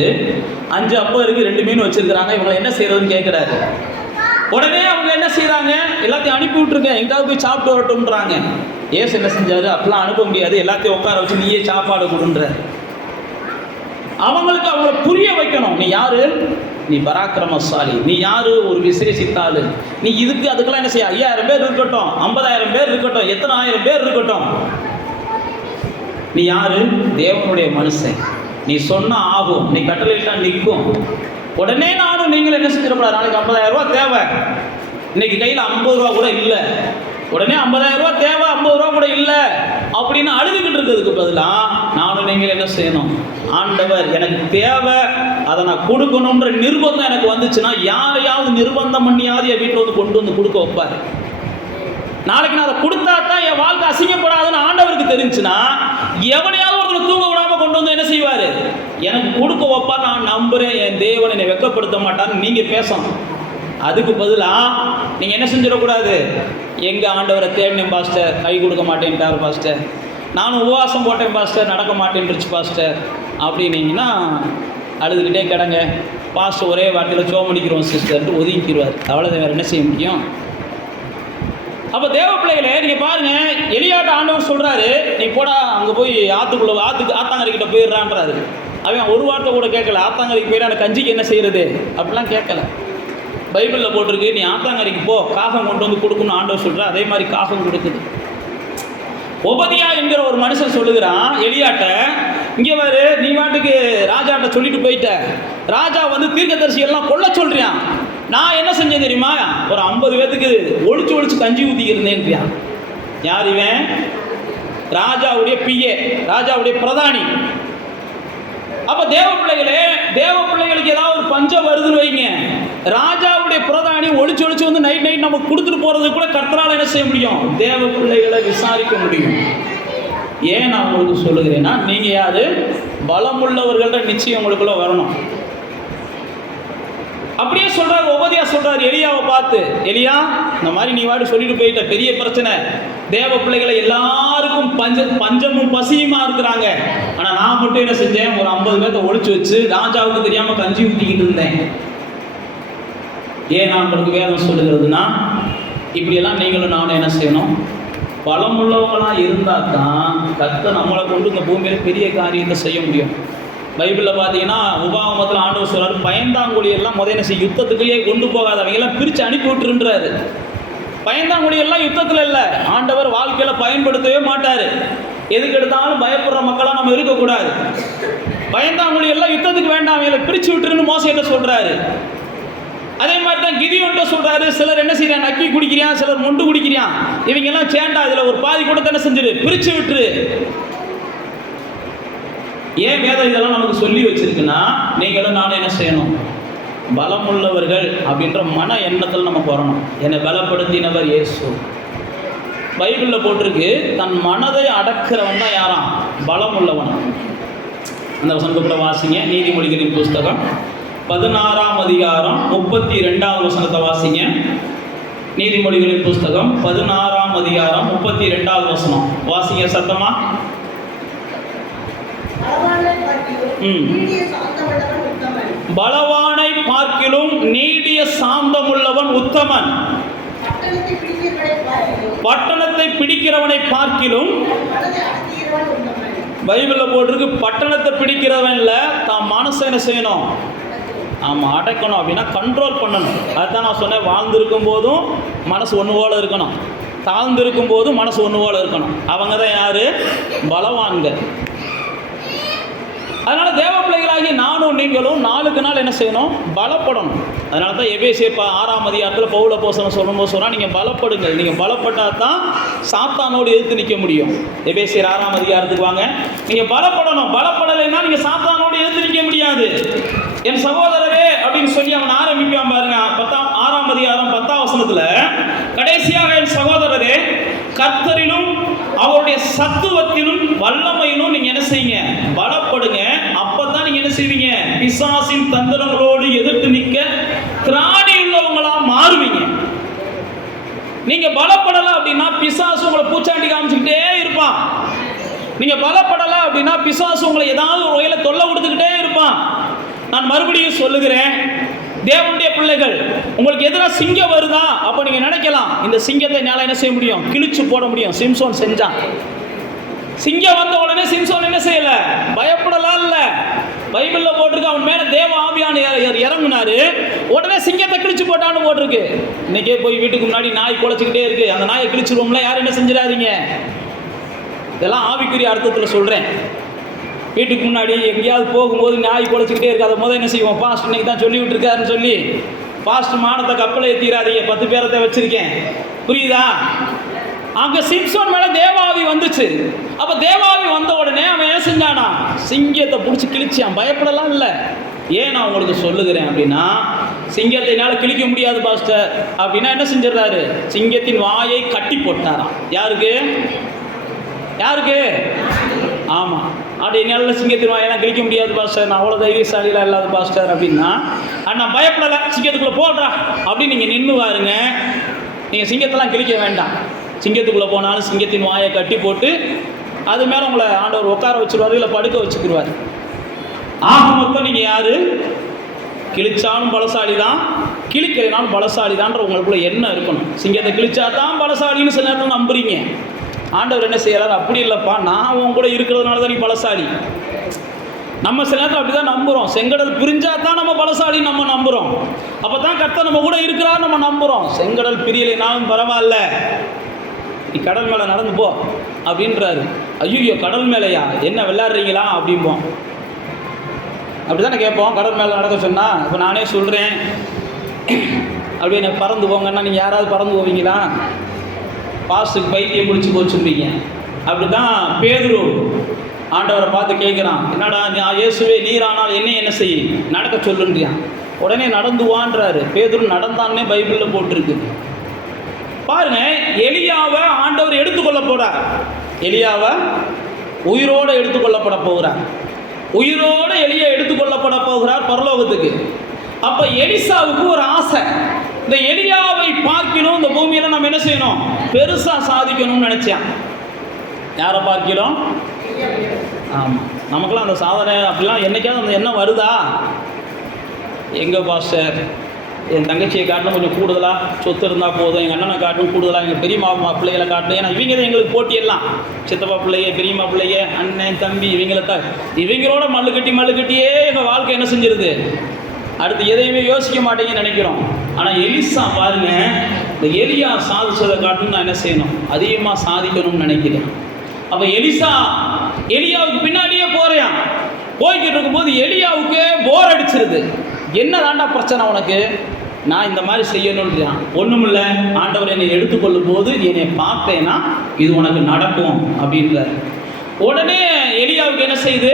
5 அப்பம் இருக்கு 2 மீன் வச்சிருக்கிறாங்க, இவங்களை என்ன செய்யறதுன்னு கேட்குறாரு. உடனே அவங்க என்ன செய்யறாங்க? எல்லாத்தையும் அனுப்பி விட்டுருங்க, எங்காவது போய் சாப்பிட்டு வரட்டும்ன்றாங்க. ஏசு என்ன செஞ்சாரு? அப்படிலாம் அனுப்ப முடியாது, எல்லாத்தையும் உட்கார வச்சு நீயே சாப்பாடு கொடுன்ற. அவங்களை புரிய வைக்கணும். நீ யாரு? நீ பராக்கிரமசாலி. நீ யாரு? ஒரு விசேஷித்தாளு. நீ அதுக்கெல்லாம் என்ன செய்ய? 5000 பேர் இருக்கட்டும், 50,000 பேர் இருக்கட்டும், எத்தனை 1000 பேர் இருக்கட்டும், நீ யாரு? தேவனுடைய மனுஷன். நீ சொன்னா ஆகும், நீ கட்டளையிட்டா நிற்கும். உடனே நானும் நீங்களும் என்ன செஞ்சிடக்கூடாது? நாளைக்கு 50,000 ரூபா தேவை, இன்னைக்கு கையில் 50 ரூபா கூட இல்லை, உடனே 50,000 ரூபா தேவை, 50 ரூபா கூட இல்லை அப்படின்னு அழுதுகிட்டு இருக்கிறதுக்கு பதிலாக நானும் நீங்கள் என்ன செய்யணும்? ஆண்டவர் எனக்கு தேவை, அதை நான் கொடுக்கணுன்ற நிர்பந்தம் எனக்கு வந்துச்சுன்னா, யாரையாவது நிர்பந்தம் பண்ணியாவது என் வீட்டில் வந்து கொண்டு வந்து கொடுக்க வைப்பார். நாளைக்கு நான் அதை கொடுத்தா தான் என் வாழ்க்கை அசிங்கப்படாதுன்னு ஆண்டவருக்கு தெரிஞ்சுன்னா, எவனையாவது ஒருத்தர் தூங்க விடாம கொண்டு வந்து என்ன செய்வாரு? எனக்கு கொடுக்க வைப்பா. நான் நம்புறேன், என் தேவன் என்னை வெட்கப்படுத்த மாட்டான்னு நீங்க பேசணும். அதுக்கு பதிலாக நீங்க என்ன செஞ்சிடக்கூடாது? எங்க ஆண்டவரை தேடினேன் பாஸ்டர், கை கொடுக்க மாட்டேன்ட்டார் பாஸ்டர், நானும் உபவாசம் போட்டேன் பாஸ்டர், நடக்க மாட்டேன்ருச்சு பாஸ்டர் அப்படின்னீங்கன்னா அழுதுகிட்டே கிடங்க. பாஸ்டர் ஒரே வார்த்தையில் சோமடிக்கிறோம் சிஸ்டர்ட்டு ஒதுக்கிடுவார். அவ்வளோதான், வேறு என்ன செய்ய முடியும்? அப்போ தேவ பிள்ளைகளே, நீங்கள் பாருங்கள், எலியாட்ட ஆண்டவர் சொல்கிறாரு, நீ போடா அங்கே போய் ஆத்தாங்கரைக்கிட்ட போயிடுறான்றாரு. அவன் ஒரு வார்த்தை கூட கேட்கல. ஆத்தாங்கரைக்கு போயிடா, அந்த கஞ்சிக்கு என்ன செய்கிறது அப்படிலாம் கேட்கல. பைபிளில் போட்டிருக்கு, நீ ஆத்தாங்கரைக்கு போ, காகம் கொண்டு வந்து கொடுக்கணும்னு ஆண்டவர் சொல்கிற. அதே மாதிரி காகம் கொடுக்குது. ஒபதியா என்கிற ஒரு மனுஷன் சொல்லுகிறான் எலியாட்ட, இங்கே வரு, நீ வாட்டுக்கு ராஜாட்ட சொல்லிட்டு போயிட்ட, ராஜா வந்து தீர்க்கதரிசி எல்லாம் கொல்ல சொல்றியான். நான் என்ன செஞ்சேன் தெரியுமா? ஒரு 50 பேத்துக்கு ஒழிச்சு கஞ்சி ஊற்றிக்கிருந்தேன்றியான். யார் இவன்? ராஜாவுடைய பிஏ, ராஜாவுடைய பிரதானி. அப்போ தேவ பிள்ளைகளுக்கு ஏதாவது ஒரு பஞ்சம் வருதுன்னு வைங்க, ராஜாவுடைய பிரதானி ஒளிச்சு வந்து நைட் நமக்கு கொடுத்துட்டு போறது கூட கர்த்தரால் என்ன செய்ய முடியும்? தேவ பிள்ளைகளை விசாரிக்க முடியும். ஏன் நான் உங்களுக்கு சொல்லுகிறேன்னா, நீங்க யாரு? பலமுள்ளவர்கள நிச்சயம் உங்களுக்குள்ள வரணும். அப்படியே சொல்றாரு, உபதியா சொல்றாரு எலியாவை பார்த்து, எலியா இந்த மாதிரி நீ வாடி சொல்லிட்டு போயிட்ட, பெரிய பிரச்சனை, தேவ பிள்ளைகளை எல்லாருக்கும் பஞ்சமும் பசியுமா இருக்கிறாங்க. ஆனா நான் மட்டும் என்ன செஞ்சேன், ஒரு 50 பேர்த்த ஒழிச்சு வச்சு ராஜாவுக்கு தெரியாம கஞ்சி ஊற்றிக்கிட்டு இருந்தேன். ஏன் நான் உங்களுக்கு வேதம் சொல்லுகிறதுனா, இப்படியெல்லாம் நீங்களும் நானும் என்ன செய்யணும்? பலமுள்ளவங்களாம் இருந்தால் தான் கர்த்தர் நம்மளை கொண்டு இந்த பூமியில் பெரிய காரியத்தை செய்ய முடியும். பைபிளில் பார்த்தீங்கன்னா உபாகமத்தில் ஆண்டவர் சொல்றாரு, பயந்தாங்குழியெல்லாம் என்ன செய்ய, யுத்தத்துக்குள்ளேயே கொண்டு போகாதவங்கெல்லாம் பிரித்து அனுப்பி விட்டுருன்றாரு. பயந்தாங்குழியெல்லாம் யுத்தத்தில் இல்லை, ஆண்டவர் வாழ்க்கையில் பயன்படுத்தவே மாட்டார். எதுக்கு எடுத்தாலும் பயப்படுற மக்களாக நம்ம இருக்கக்கூடாது. பயந்தாங்குழியெல்லாம் யுத்தத்துக்கு வேண்டாம், அவங்களை பிரித்து விட்டுருன்னு மோசையிட்ட சொல்கிறாரு. அதே மாதிரி தான் கிதியோன்ட்ட சொல்றாரு, சிலர் என்ன செய்யறான், நக்கி குடிக்கிறான், சிலர் மொண்டு குடிக்கிறான், இவங்க எல்லாம் சேண்டா, இதுல ஒரு பாதி கூட என்ன செஞ்சிரு, பிரிச்சு விட்டுரு. ஏன் வேதம் இதெல்லாம் நமக்கு சொல்லி வச்சிருக்குன்னா, நீங்களும் நானும் என்ன செய்யணும்? பலமுள்ளவர்கள் அப்படின்ற மன எண்ணத்தில் நமக்கு வரணும். என்னை பலப்படுத்தினவர் இயேசு. பைபிளில் போட்டிருக்கு, தன் மனதை அடக்கிறவன் தான் யாராம்? பலமுள்ளவன். அந்த வசனத்தை கூட வாசிங்க, நீதிமொழிகளின் புஸ்தகம் 16ஆம் அதிகாரம் 32வது வசனத்தை வாசிங்க. நீதிமொழிகளின் புஸ்தகம் 16ஆம் அதிகாரம் 32வது வசனம் வாசிங்க சத்தமா. பலவானை பார்க்கிலும் நீடிய சாந்தமுள்ளவன் உத்தமன். பட்டணத்தை பிடிக்கிறவனை பார்க்கிலும், பைபிளில் போட்டிருக்கு, பட்டணத்தை பிடிக்கிறவன் இல்லை, தான் மனசை என்ன செய்யணும்? ஆமாம், அடைக்கணும். அப்படின்னா கண்ட்ரோல் பண்ணணும். அதுதான் நான் சொன்னேன், வாழ்ந்திருக்கும் போதும் மனசு ஒன்று போல இருக்கணும், தாழ்ந்திருக்கும் போதும் மனசு ஒன்று போல இருக்கணும். அவங்க தான் யார்? பலவான்கள். அதனால் தேவ பிள்ளைகளாகி நானும் நீங்களும் நாளுக்கு நாள் என்ன செய்யணும்? பலப்படணும். அதனால தான் எபேசியர் 6ஆம் அதிகாரத்தில் பவுல் அப்போஸ்தலன் சொல்லும்போது சொன்னால், நீங்கள் பலப்படுங்கள். நீங்கள் பலப்பட்டால் தான் சாத்தானோடு எதிர்த்து நிற்க முடியும். எபேசியர் 6ஆம் அதிகாரத்துக்கு வாங்க. நீங்கள் பலப்படணும். பலப்படலைன்னா நீங்கள் சாத்தானோடு எதிர்த்து நிற்க முடியாது. என் சகோதரரே அப்படின்னு சொல்லி அவன் ஆரம்பிப்பான் பாருங்க. 6ஆம் அதிகாரம் 10ஆம் வசனத்தில் கடைசியாக, என் சகோதரரே கர்த்தரிலும் அவருடைய சத்துவத்திலும் வல்லமையிலும் நீங்க என்ன செய்யுங்க? பலப்படுங்க. அப்பதான் நீங்க என்ன செய்வீங்க? பிசாசின் தந்திரங்களோடு எதிர்த்து நிற்க திராணி உள்ளவங்களா மாறுவீங்க. நீங்க பலப்படல அப்படின்னா பிசாசு உங்களை பூச்சாண்டி காமிச்சுக்கிட்டே இருப்பான். நீங்க பலப்படல அப்படின்னா பிசாசு உங்களை ஏதாவது ஒரு வகையில தொல்லை கொடுத்துக்கிட்டே இருப்பான். நான் மறுபடியும் சொல்லுகிறேன், தேவனுடைய பிள்ளைகள், உங்களுக்கு எதிராக சிங்கம் வருதா? அப்போ நீங்க நினைக்கலாம், இந்த சிங்கத்தை என்னால் என்ன செய்ய முடியும்? கிழிச்சு போட முடியும். சிம்சோன் செஞ்சான். சிங்கம் வந்த உடனே சிம்சோன் என்ன செய்யல? பயப்படலாம். இல்ல, பைபிள்ல போட்டிருக்கு, அவன் மேல தேவ ஆவியான இறங்குனாரு, உடனே சிங்கத்தை கிழிச்சு போட்டான்னு போட்டிருக்கு. இன்னைக்கே போய் வீட்டுக்கு முன்னாடி நாய் குலைச்சிக்கிட்டே இருக்கு, அந்த நாயை கிழிச்சிருவோம்ல, யாரும் என்ன செஞ்சிடாதீங்க. இதெல்லாம் ஆவிக்குரிய அர்த்தத்தில் சொல்றேன். வீட்டுக்கு முன்னாடி எங்கேயாவது போகும்போது நாய் குலைச்சிக்கிட்டே இருக்கு, அதை முதல் என்ன செய்வோம்? பாஸ்ட் இன்னைக்கு தான் சொல்லி விட்டுருக்காருன்னு சொல்லி, பாஸ்ட் மானத்தை கப்பலை ஏற்றிடாதீங்க, 10 பேரத்தை வச்சிருக்கேன், புரியுதா? அங்க சிம்சோன் மேல தேவாவி வந்துச்சு. அப்ப தேவாவி வந்த உடனே அவன் என்ன செஞ்சானா? சிங்கத்தை பிடிச்சி கிழிச்சான். பயப்படலாம் இல்லை. ஏன் நான் உங்களுக்கு சொல்லுகிறேன் அப்படின்னா, சிங்கத்தை என்னால் கிழிக்க முடியாது பாஸ்டர் அப்படின்னா என்ன செஞ்சிடறாரு? சிங்கத்தின் வாயை கட்டி போட்டாராம். யாருக்கு? யாருக்கு? ஆமாம். அப்படி என்னால் சிங்கத்தின் வாயெல்லாம் கிழிக்க முடியாது பாஸ்டர், நான் அவ்வளோ தைரியசாலிலாம் இல்லாத பாஸ்டர் அப்படின்னா, நான் பயப்படலை, சிங்கத்துக்குள்ளே போடுறா அப்படின்னு நீங்கள் நின்று பாருங்க. நீங்கள் சிங்கத்தெல்லாம் கிழிக்க வேண்டாம். சிங்கத்துக்குள்ளே போனாலும் சிங்கத்தின் வாயை கட்டி போட்டு அது மேலே உங்களை ஆண்டவர் உட்கார வச்சுருவார், இல்லை படுக்க வச்சுக்கிடுவார். ஆக மொத்தம் நீங்கள் யார்? கிழிச்சாலும் பலசாலி தான், கிழிக்கிறதுனாலும் பலசாலி தான்ற உங்களுக்குள்ள என்ன இருக்கணும்? சிங்கத்தை கிழிச்சா தான் பலசாலின்னு சில நேரத்தில் நம்புறீங்க. ஆண்டவர் என்ன செய்யறாரு? அப்படி இல்லைப்பா, நான் உன் கூட இருக்கிறதுனால தான் நீ பலசாலி. நம்ம சில நேரத்தில் அப்படி தான் நம்புகிறோம். செங்கடல் பிரிஞ்சா தான் நம்ம பலசாலின்னு நம்ம நம்புகிறோம். அப்போ தான் கர்த்தர் நம்ம கூட இருக்கிறார் நம்ம நம்புகிறோம். செங்கடல் பிரியலைனாலும் பரவாயில்ல, நீ கடல் மேலே நடந்து போ அப்படின்றாரு. ஐயோ கடல் மேலேயா, என்ன விளையாடுறீங்களா அப்படிம்போம். அப்படி தானே கேட்போம். கடல் மேலே நடக்க சொன்னால், இப்போ நானே சொல்கிறேன் அப்படி எனக்கு பறந்து போங்கன்னா நீங்கள் யாராவது பறந்து போவீங்களா? பாஸ்ட்டுக்கு பைத்தியம் பிடிச்சி போச்சுருப்பீங்க. அப்படி தான் பேதுரு ஆண்டவரை பார்த்து கேட்குறான், என்னடா இயேசுவே நீரானால் என்ன செய்ய நடக்க சொல்லுன்றியான். உடனே நடந்து வான்றாரு. பேதுரு நடந்தான்னே பைபிளில் போட்டிருக்கு. பாருங்க, எலியாவை ஆண்டவர் எடுத்துக்கொள்ள போறார். எலியாவை உயிரோடு எடுத்துக்கொள்ளப்பட போகிறார். உயிரோடு எலியா எடுத்துக்கொள்ளப்பட போகிறார் பரலோகத்துக்கு. அப்போ எலிசாவுக்கு ஒரு ஆசை, இந்த எலியாவை பார்க்கணும், இந்த பூமியில் நம்ம என்ன செய்யணும், பெருசாக சாதிக்கணும்னு நினச்சான். யாரை பார்க்கிறோம்? ஆமாம், நமக்குலாம் அந்த சாதனை அப்படிலாம் என்னைக்காவது அந்த எண்ணம் வருதா? எங்கள் பாஸ்டர் என் தங்கச்சியை காட்டணும், கொஞ்சம் கூடுதலாக சொத்து இருந்தால் போதும், எங்கள் அண்ணனை காட்டணும் கூடுதலாக, எங்கள் பெரியம்மா பிள்ளைகளை காட்டணும். ஏன்னா இவங்க தான் எங்களுக்கு போட்டியெல்லாம், சித்தப்பா பிள்ளைய, பெரியம்மா பிள்ளைய, அண்ணன் தம்பி, இவங்களோட மல்லு கட்டியே எங்கள் வாழ்க்கை என்ன செஞ்சிருது, அடுத்து எதையுமே யோசிக்க மாட்டேங்கன்னு நினைக்கிறோம். ஆனால் எலிசா பாருங்க, இந்த எலியா சாதிச்சதை காட்டணும், நான் என்ன செய்யணும், அதிகமாக சாதிக்கணும்னு நினைக்கிறேன். அப்போ எலியாவுக்கு பின்னாடியே போகிறேன். போய்கிட்டு இருக்கும்போது எலியாவுக்கு போர் அடிச்சிருது. என்ன தாண்டா பிரச்சனை உனக்கு, நான் இந்த மாதிரி செய்யணுன்றான். ஒன்றுமில்ல, ஆண்டவர் என்னை எடுத்துக்கொள்ளும் போது என்னை பார்த்தேன்னா இது உனக்கு நடக்கும் அப்படின்றார். உடனே எலியாவுக்கு என்ன செய்யுது,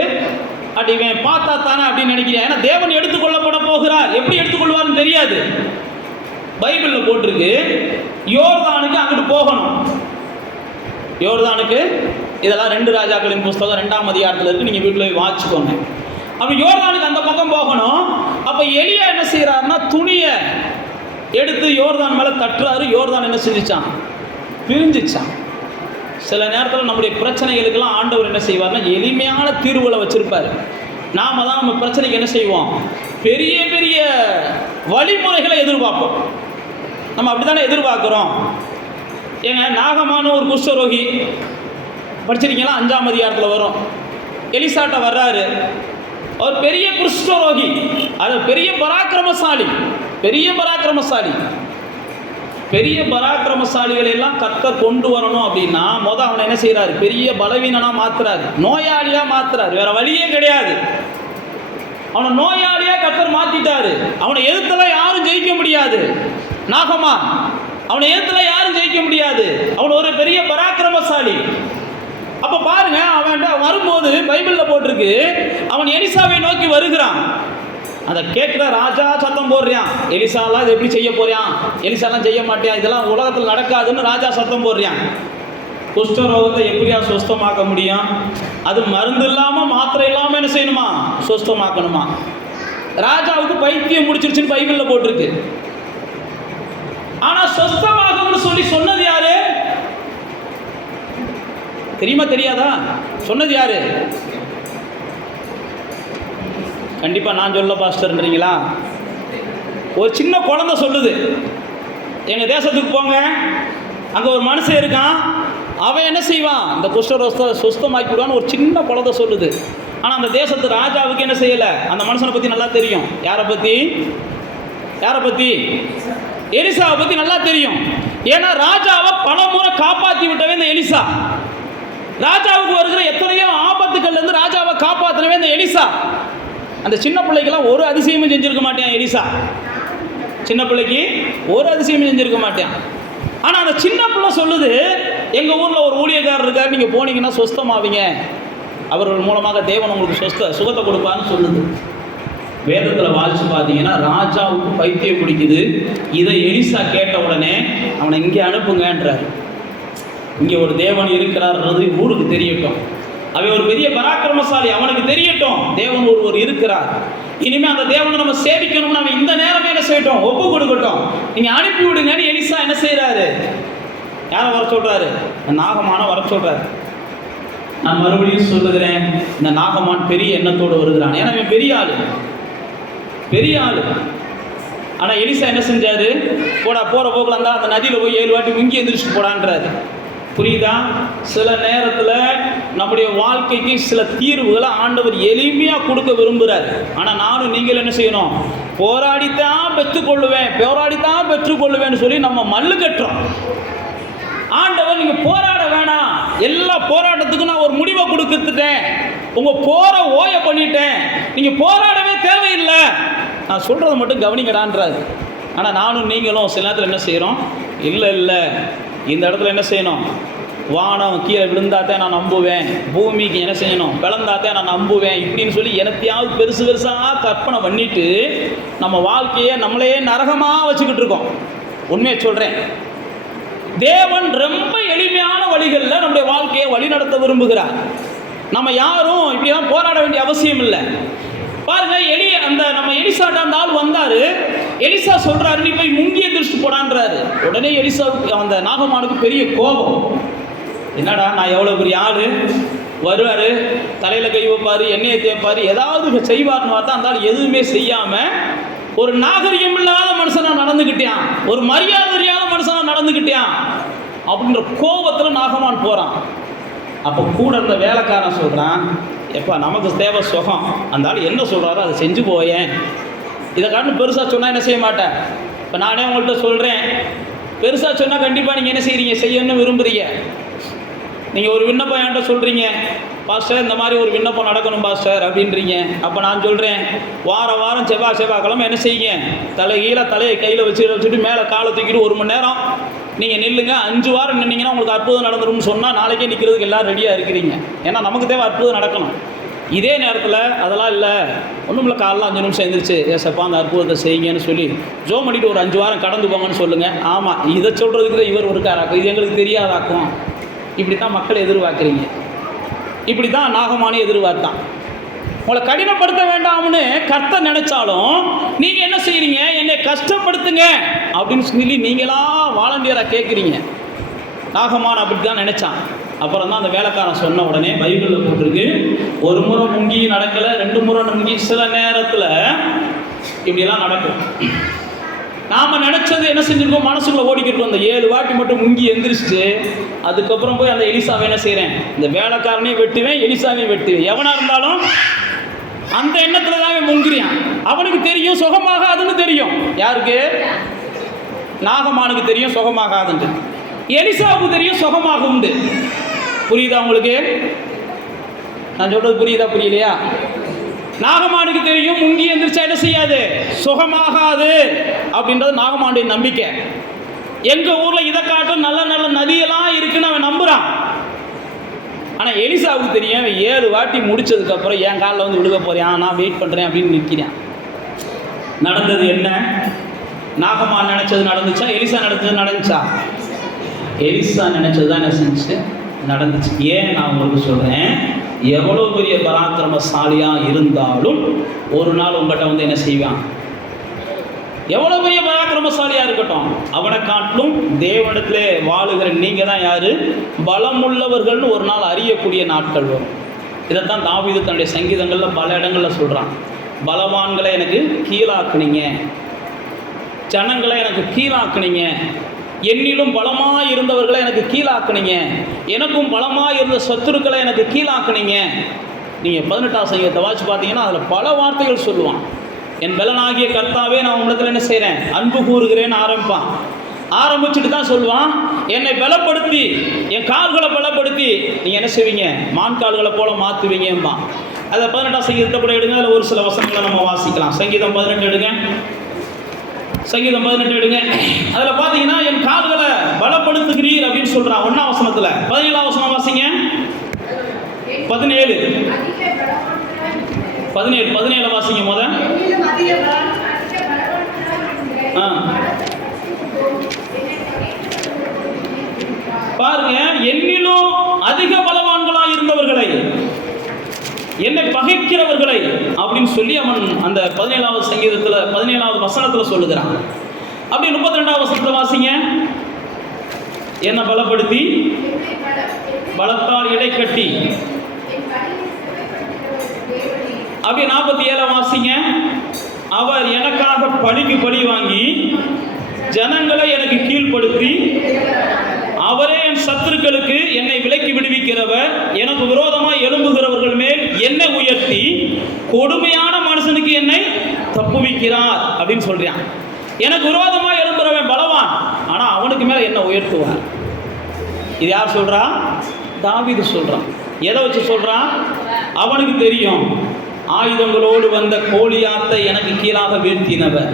அப்படி இவன் பார்த்தா தானே அப்படின்னு நினைக்கிறேன். ஏன்னா தேவன் எடுத்துக்கொள்ளப்பட போகிறார், எப்படி எடுத்துக்கொள்வார்னு தெரியாது. பைபிளில் போட்டிருக்கு, யோர்தானுக்கு அங்கிட்டு போகணும். யோர்தானுக்கு, இதெல்லாம் 2 ராஜாக்களின் புஸ்தகம் 2ஆம் அதிகாரத்தில் இருக்குது, நீங்கள் வீட்டில் போய் வாசிக்கோங்க. அப்போ யோர்தானுக்கு அந்த பக்கம் போகணும். அப்போ எலியா என்ன செய்கிறாருன்னா, துணியை எடுத்து யோர்தான் மேலே தட்டுறாரு. யோர்தான் என்ன செஞ்சிச்சான், பிரிஞ்சிச்சான். சில நேரத்தில் நம்முடைய பிரச்சனைகளுக்கெல்லாம் ஆண்டவர் என்ன செய்வார்னா, எளிமையான தீர்வுகளை வச்சுருப்பார். நாம் தான் நம்ம பிரச்சனைக்கு என்ன செய்வோம், பெரிய பெரிய வழிமுறைகளை எதிர்பார்ப்போம். நம்ம அப்படி தானே எதிர்பார்க்குறோம். ஏங்க, நாகமான ஒரு குஷ்டரோகி படிச்சிருக்கீங்களா, 5ஆம் அதிகாரத்தில் வரும். எலிசாட்ட வர்றாரு, அவர் பெரிய குஷ்டரோகி, அது பெரிய பராக்கிரமசாலி. பெரிய பராக்கிரமசாலிகளை எல்லாம் கர்த்தர் கொண்டு வரணும் அப்படின்னா அவனை என்ன செய்யறாரு, பெரிய பலவீனனா மாத்துறாரு, நோயாளியா மாத்துறாரு. வேற வழியே கிடையாது. அவனை நோயாளியா கர்த்தர் மாத்திட்டாரு. அவனை எதிர்த்தெல்லாம் யாரும் ஜெயிக்க முடியாது. நாகமான் அவனை எதிர்த்தெல்லாம் யாரும் ஜெயிக்க முடியாது. அவன் ஒரு பெரிய பராக்கிரமசாலி. அப்போ பாருங்க, அவன் வரும்போது பைபிளில் போட்டிருக்கு, அவன் எலிசாவை நோக்கி வருகிறான். அதை கேட்குற ராஜா சத்தம் போடுறான், எலிசாலாம் இது எப்படி செய்ய போறான், எலிசாலாம் செய்ய மாட்டேன், இதெல்லாம் உலகத்தில் நடக்காதுன்னு ராஜா சத்தம் போடுறான். குஷ்டரோகத்தை எப்படியா சுஸ்தமாக்க முடியும், அது மருந்து இல்லாமல் மாத்திரை இல்லாமல் என்ன செய்யணுமா, சுஸ்தமாக்கணுமா. ராஜாவுக்கு பைத்தியம் முடிச்சிருச்சுன்னு பைபிளில் போட்டிருக்கு. ஆனால் சுஸ்தமாகணும்னு சொன்னது யாரு தெரியுமா, தெரியாதா? சொன்னது யாரு? கண்டிப்பாக நான் சொல்ல பாஸ்டர்ன்றீங்களா? ஒரு சின்ன குழந்தை சொல்லுது, எங்கள் தேசத்துக்கு போங்க, அங்கே ஒரு மனுஷன் இருக்கான், அவன் என்ன செய்வான், இந்த குஷ்டரோகத்தை சுஸ்தமாக்கிடுவான்னு ஒரு சின்ன குழந்தை சொல்லுது. ஆனால் அந்த தேசத்து ராஜாவுக்கு என்ன செய்யலை, அந்த மனுஷனை பற்றி நல்லா தெரியும். யாரை பற்றி? எலிசாவை பற்றி நல்லா தெரியும். ஏன்னா ராஜாவை பல முறை காப்பாற்றி விட்டவே இந்த எலிசா. ராஜாவுக்கு வருகிற எத்தனையோ ஆபத்துக்கள்லேருந்து ராஜாவை காப்பாற்றினவே இந்த எலிசா. அந்த சின்ன பிள்ளைக்கெல்லாம் ஒரு அதிசயமும் செஞ்சுருக்க மாட்டேன் எலிசா. சின்ன பிள்ளைக்கு ஒரு அதிசயமும் செஞ்சுருக்க மாட்டேன். ஆனால் அந்த சின்ன பிள்ளை சொல்லுது, எங்கள் ஊரில் ஒரு ஊழியக்காரர் இருக்கார், நீங்கள் போனீங்கன்னா சொஸ்தமாவீங்க, அவர்கள் மூலமாக தேவன் உங்களுக்கு சுகத்தை கொடுப்பான்னு சொல்லுது. வேதத்தில் வாசித்து பார்த்தீங்கன்னா ராஜாவுக்கு பைத்தியம் பிடிக்குது. இதை எலிசா கேட்ட உடனே அவனை இங்கே அனுப்புங்கன்றார். இங்கே ஒரு தேவன் இருக்கிறார்ன்றது ஊருக்கு தெரியட்டும், அவன் ஒரு பெரிய பராக்கிரமசாலி, அவனுக்கு தெரியட்டும் தேவன் ஒருவர் இருக்கிறார். இனிமேல் அந்த தேவனை நம்ம சேவிக்கணும்னு அவன் இந்த நேரமே என்ன செய்யட்டும், ஒப்பு கொடுக்கட்டும், நீங்கள் அனுப்பி விடுங்கன்னு எலிசா என்ன செய்கிறாரு, யாரை வர சொல்கிறாரு, நாகமான வர சொல்கிறாரு. நான் மறுபடியும் சொல்லுகிறேன், இந்த நாகமான் பெரிய எண்ணத்தோடு வருகிறான். ஏன்னா அவன் பெரிய ஆள். ஆனால் எலிசா என்ன செஞ்சார், போகிற போக்கில் இருந்தால் அந்த நதியில் போய் 7 வாட்டி முங்கி எந்திரிச்சிட்டு போடான்றாரு. புரியுதா? சில நேரத்தில் நம்முடைய வாழ்க்கைக்கு சில தீர்வுகளை ஆண்டவர் எளிமையாக கொடுக்க விரும்புகிறார். ஆனால் நானும் நீங்கள் என்ன செய்யணும், போராடித்தான் பெற்றுக்கொள்ளுவேன்னு சொல்லி நம்ம மல்லு கட்டுறோம். ஆண்டவர் நீங்கள் போராட வேணாம், எல்லா போராட்டத்துக்கும் நான் ஒரு முடிவை கொடுத்துட்டேன், உங்கள் போற ஓய பண்ணிட்டேன், நீங்கள் போராடவே தேவையில்லை, நான் சொல்கிறத மட்டும் கவனிக்கடான்றாரு. ஆனால் நானும் நீங்களும் சில நேரத்தில் என்ன செய்கிறோம், இல்லை இந்த இடத்துல என்ன செய்யணும், வானம் கீழே விழுந்தாத்தான் நான் நம்புவேன், பூமிக்கு என்ன செய்யணும் பிளந்தாத்தான் நான் நம்புவேன் இப்படின்னு சொல்லி எனத்தையாவது பெருசு பெருசாக கற்பனை பண்ணிட்டு நம்ம வாழ்க்கையை நம்மளே நரகமாக வச்சுக்கிட்டு இருக்கோம். உண்மையை சொல்கிறேன், தேவன் ரொம்ப எளிமையான வழிகளில் நம்முடைய வாழ்க்கையை வழிநடத்த விரும்புகிறார். நம்ம யாரும் இப்படிலாம் போராட வேண்டிய அவசியம் இல்லை. பாருங்க, நம்ம எலிசாட்ட அந்த ஆள் வந்தாரு. எலிசா சொல்றாரு, நீ போய் முங்கிய திருஷ்டி போடான்றாரு. உடனே எலிசாவுக்கு அந்த நாகமானுக்கு பெரிய கோபம். என்னடா நான் எவ்வளோ பெரிய ஆளு, வருவார் தலையில் கை வைப்பார், எண்ணெயை தேய்ப்பார், ஏதாவது செய்வார்னு பார்த்தா அந்த ஆள் எதுவுமே செய்யாமல் ஒரு நாகரிகம் இல்லாத மனுஷனா நடந்துக்கிட்டான், ஒரு மரியாதை இல்லாத மனுஷனா நடந்துக்கிட்டான் அப்படின்ற கோபத்தில் நாகமான் போகிறான். அப்போ கூட இருந்த வேலைக்காரன் சொல்கிறான், எப்பா நமக்கு தேவை சுகம், அந்த ஆள் என்ன சொல்கிறாரோ அதை செஞ்சு போயேன், இதை காட்டு பெருசாக சொன்னால் என்ன செய்ய மாட்டேன். இப்போ நானே உங்கள்கிட்ட சொல்கிறேன், பெருசாக சொன்னால் கண்டிப்பாக நீங்கள் என்ன செய்கிறீங்க, செய்யணும்னு விரும்புகிறீங்க. நீங்கள் ஒரு விண்ணப்பம் என்கிட்ட சொல்கிறீங்க, பாஸ்டர் இந்த மாதிரி ஒரு விண்ணப்பம் நடக்கணும் பாஸ்டர் அப்படின்றீங்க. அப்போ நான் சொல்கிறேன், வாரம் வாரம் செவ்வாய்க்கிழமை என்ன செய்யுங்க, தலையை கையில் வச்சுட்டு மேலே காலை தூக்கிட்டு 1 மணி நேரம் நீங்கள் நில்லுங்க. 5 வாரம் நின்னீங்கன்னா உங்களுக்கு அற்புதம் நடந்துரும்னு சொன்னால் நாளைக்கே நிற்கிறதுக்கு எல்லோரும் ரெடியாக இருக்கிறீங்க. ஏன்னா நமக்கு தேவை அற்புதம் நடக்கணும். இதே நேரத்தில் அதெல்லாம் இல்லை, ஒன்றும் இல்லை, காலைல 5 நிமிஷம் எழுந்திரிச்சு ஏசப்பா அந்த அற்புதத்தை செய்யுங்கன்னு சொல்லி ஜோம் பண்ணிவிட்டு ஒரு 5 வாரம் கடந்து போங்கன்னு சொல்லுங்கள். ஆமாம், இதை சொல்கிறதுக்கு தான் இவர் இருக்காராக்கும், இது எங்களுக்கு தெரியாதாக்கும். இப்படி தான் மக்கள் எதிர்பார்க்குறீங்க, இப்படி தான் நாகமானே எதிர்பார்த்தான். உங்களை கடினப்படுத்த வேண்டாம்னு கர்த்தர் நினைச்சாலும் நீங்கள் என்ன செய்கிறீங்க, என்னை கஷ்டப்படுத்துங்க அப்படின்னு சொல்லி நீங்களா வாலண்டியராக கேட்குறீங்க. நாகமான் அப்படி தான் நினச்சான். அப்புறம் தான் அந்த வேலைக்காரன் சொன்ன உடனே பைபிளில் போட்டிருக்கு, 1 முறை முங்கி நடக்கலை, 2 முறை முங்கி, சில நேரத்தில் இப்படியெல்லாம் நடக்கும். நாம் நினச்சது என்ன செஞ்சுருக்கோம், மனசுக்குள்ளே ஓடிக்கிட்டு வந்த 7 வாட்டி மட்டும் முங்கி எந்திரிச்சிட்டு அதுக்கப்புறம் போய் அந்த எலிசாவை என்ன செய்கிறேன், இந்த வேலைக்காரனையும் வெட்டுவேன், எலிசாவையும் வெட்டுவேன். எவனாக இருந்தாலும் அந்த எண்ணத்தில் தான் முங்குறியான். அவனுக்கு தெரியும் சுகமாகாதுன்னு தெரியும். யாருக்கு? நாகமானுக்கு தெரியும் சுகமாகாதுன்ட்டு. எலிசாவுக்கு தெரியும் சுகமாகும். புரியுதா உங்களுக்கு? நான் சொல்றது புரியுதா புரியலையா? நாகமானுக்கு தெரியும் முங்கி எந்திரிச்சா என்ன செய்யாது, சுகமாகாது அப்படின்றது நாகமானுடைய நம்பிக்கை. எங்க ஊர்ல இதை காட்டும் நல்ல நல்ல நதியெல்லாம் இருக்குன்னு அவன் நம்புறான். ஆனா எலிசாவுக்கு தெரியும் 7 வாட்டி முடிச்சதுக்கு அப்புறம் என் காலில் வந்து விழுக போறேன், நான் வெயிட் பண்றேன் அப்படின்னு நிற்கிறேன். நடந்தது என்ன? நாகமான் நினைச்சது நடந்துச்சா, எலிசா நினைச்சது நடந்துச்சா? எலிசா நினைச்சது தான் என்ன செஞ்சு நடந்துச்சு. ஏன் நான் உங்களுக்கு சொல்றேன், எவ்வளோ பெரிய பராக்கிரமசாலியாக இருந்தாலும் ஒரு நாள் உங்கள்கிட்ட வந்து என்ன செய்வான், எவ்வளோ பெரிய பராக்கிரமசாலியாக இருக்கட்டும், அவனை காட்டிலும் தேவனிடத்திலே வாழுகிற நீங்கள் தான் யார், பலமுள்ளவர்கள்னு ஒரு நாள் அறியக்கூடிய நாட்கள் வரும். இதைத்தான் தாவீது தன்னுடைய சங்கீதங்களில் பல இடங்களில் சொல்கிறான். பலவான்களை எனக்கு கீழாக்குனீங்க, ஜனங்களை எனக்கு கீழாக்குனீங்க, என்னிலும் பலமாக இருந்தவர்களை எனக்கு கீழாக்குனீங்க, எனக்கும் பலமாக இருந்த சத்துருக்களை எனக்கு கீழாக்குனீங்க. நீங்கள் 18ஆம் சங்கீதத்தை வாசி பார்த்தீங்கன்னா அதில் பல வார்த்தைகள் சொல்லுவான். என் பலனாகிய கர்த்தாவே நான் உங்களிடத்தில் என்ன செய்கிறேன், அன்பு கூறுகிறேன்னு ஆரம்பிப்பான். ஆரம்பிச்சுட்டு தான் சொல்லுவான், என்னை பலப்படுத்தி என் கால்களை பலப்படுத்தி நீங்கள் என்ன செய்வீங்க, மான் கால்களை போல மாற்றுவீங்கம்மா. அதை 18ஆம் சங்கீதத்தை கூட எடுங்க, அதில் ஒரு சில வசனங்களை நம்ம வாசிக்கலாம். சங்கீதம் 18 எடுங்க, சங்கீதம் 18 எடுங்க. அதில் பார்த்தீங்கன்னா என் கால்களை பலப்படுத்துகிறீர் அப்படின்னு சொல்கிறான் 1ஆம் வசனத்தில். 17ஆம் வசனம் வாசிங்க. 17 வாசிங்க முதல். பாருங்க, என்னிலும் அதிக பலவான்களாக இருந்தவர்களை, என்னை பகைக்கிறவர்களை அப்படின்னு சொல்லி அவன் அந்த 17ஆவது சங்கீதத்தில் 17ஆவது வசனத்தில் சொல்லுகிறான். அப்படி 32ஆவது வசனத்தில் வாசிங்க. என்னை பலப்படுத்தி பலத்தால் இடை கட்டி, அப்படி 47 வாசிங்க. அவர் எனக்காக பழிக்கு பழி வாங்கி ஜனங்களை எனக்கு கீழ்ப்படுத்தி, அவரே என் சத்துருக்களுக்கு என்னை விலக்கி விடுவிக்கிறவர், எனக்கு விரோதமாக எழும்புகிறவர்கள் மேல் என்னை உயர்த்தி கொடுமையான மனுஷனுக்கு என்னை தப்புவிக்கிறார் அப்படின்னு சொல்றான். எனக்கு விரோதமாக எழும்புறவன் பலவான், ஆனா அவனுக்கு மேல என்ன உயர்த்துவார். இது யார் சொல்றா? தாவீது சொல்றான். எதை வச்சு சொல்றான்? அவனுக்கு தெரியும், ஆயுதங்களோடு வந்த கோலியாத்தை எனக்கு கீழாக வீழ்த்தினவர்,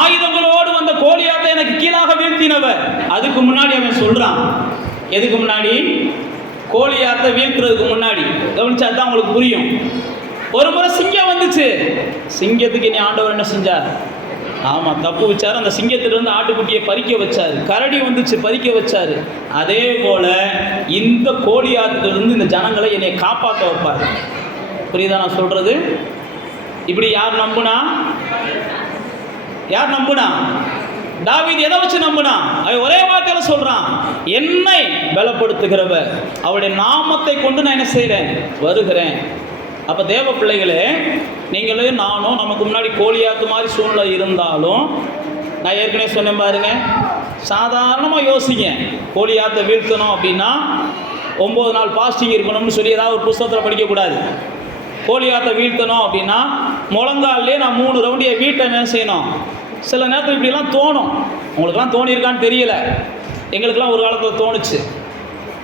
ஆயுதங்களோடு வந்த கோலியாத்தை எனக்கு கீழாக வீழ்த்தினவர். அதுக்கு முன்னாடி அவன் சொல்றான், எதுக்கு முன்னாடி? கோலியாத்தை வீழ்த்துறதுக்கு முன்னாடி. கவனிச்சா தான் உங்களுக்கு புரியும். ஒரு முறை சிங்கம் வந்துச்சு. சிங்கத்துக்கு இனி ஆண்டவர் என்ன செஞ்சார்? ஆமாம், தப்பு வச்சார். அந்த சிங்கத்திலிருந்து ஆட்டுக்குட்டியை பறிக்க வச்சார். கரடி வந்துச்சு, பறிக்க வச்சார். அதே போல் இந்த கோலியாத்திலிருந்து இந்த ஜனங்களை என்னை காப்பாற்ற வைப்பார். புரியுதா நான் சொல்கிறது? இப்படி யார் நம்புனா? யார் நம்புனா? தாவீது எதை வச்சு நம்புனா? அவன் ஒரே வார்த்தையில சொல்றான், என்னை பலப்படுத்துகிறவர், அவருடைய நாமத்தை கொண்டு நான் என்ன செய்கிறேன்? வருகிறேன். அப்போ தேவ பிள்ளைகளே, நீங்களும் நானும் நமக்கு முன்னாடி கோலியாத்து மாதிரி சூழ்நிலை இருந்தாலும், நான் ஏற்கனவே சொன்னேன் பாருங்க, சாதாரணமாக யோசிங்க. கோலியாத்தை வீழ்த்தணும் அப்படின்னா 9 நாள் பாஸ்டிங் இருக்கணும்னு சொல்லி ஏதாவது ஒரு புத்தகத்தில் படிக்கக்கூடாது. கோலியாத்தை வீழ்த்தணும் அப்படின்னா முழங்காலே நான் 3 ரவுண்டியை வீட்டை என்ன செய்யணும்? சில நேரத்தில் இப்படிலாம் தோணும். உங்களுக்கெல்லாம் தோணியிருக்கான்னு தெரியல, எங்களுக்கெல்லாம் ஒரு காலத்தில் தோணுச்சு.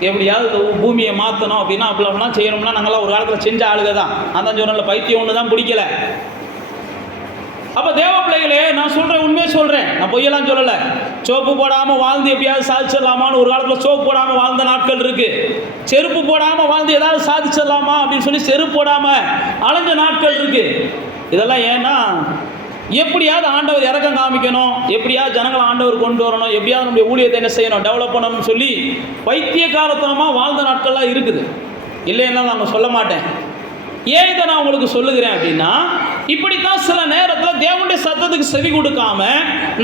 எப்படியாவது இந்த பூமியை மாற்றணும் அப்படின்னா அப்படிலாம் செய்யணும்னா நாங்கள்லாம் ஒரு காலத்தில் செஞ்ச ஆளுக தான். அந்த சொன்ன பைத்தியம் ஒன்று தான் பிடிக்கல. அப்போ தேவ பிள்ளைகளே, நான் சொல்கிறேன், உண்மையை சொல்கிறேன், நான் பொய்யெல்லாம் சொல்லலை. சோப்பு போடாமல் வாழ்ந்து எப்படியாவது சாதிச்சிடலாமான்னு ஒரு காலத்தில் சோப்பு போடாமல் வாழ்ந்த நாட்கள் இருக்குது. செருப்பு போடாமல் வாழ்ந்து ஏதாவது சாதிச்சிடலாமா அப்படின்னு சொல்லி செருப்பு போடாமல் அலைஞ்ச நாட்கள் இருக்குது. இதெல்லாம் ஏன்னா எப்படியாவது ஆண்டவர் இறக்கம் காமிக்கணும், எப்படியாவது ஜனங்களை ஆண்டவர் கொண்டு வரணும், எப்படியாவது நம்முடைய ஊழியத்தை என்ன செய்யணும், டெவலப் பண்ணணும்னு சொல்லி பைத்தியக்காரத்தனமாக வாழ்ந்த நாட்கள்லாம் இருக்குது. இல்லைன்னா நாங்கள் சொல்ல மாட்டேன். ஏன் இதை நான் உங்களுக்கு சொல்லுகிறேன் அப்படின்னா, இப்படித்தான் சில நேரத்தில் தேவனுடைய சத்தத்துக்கு செவி கொடுக்காம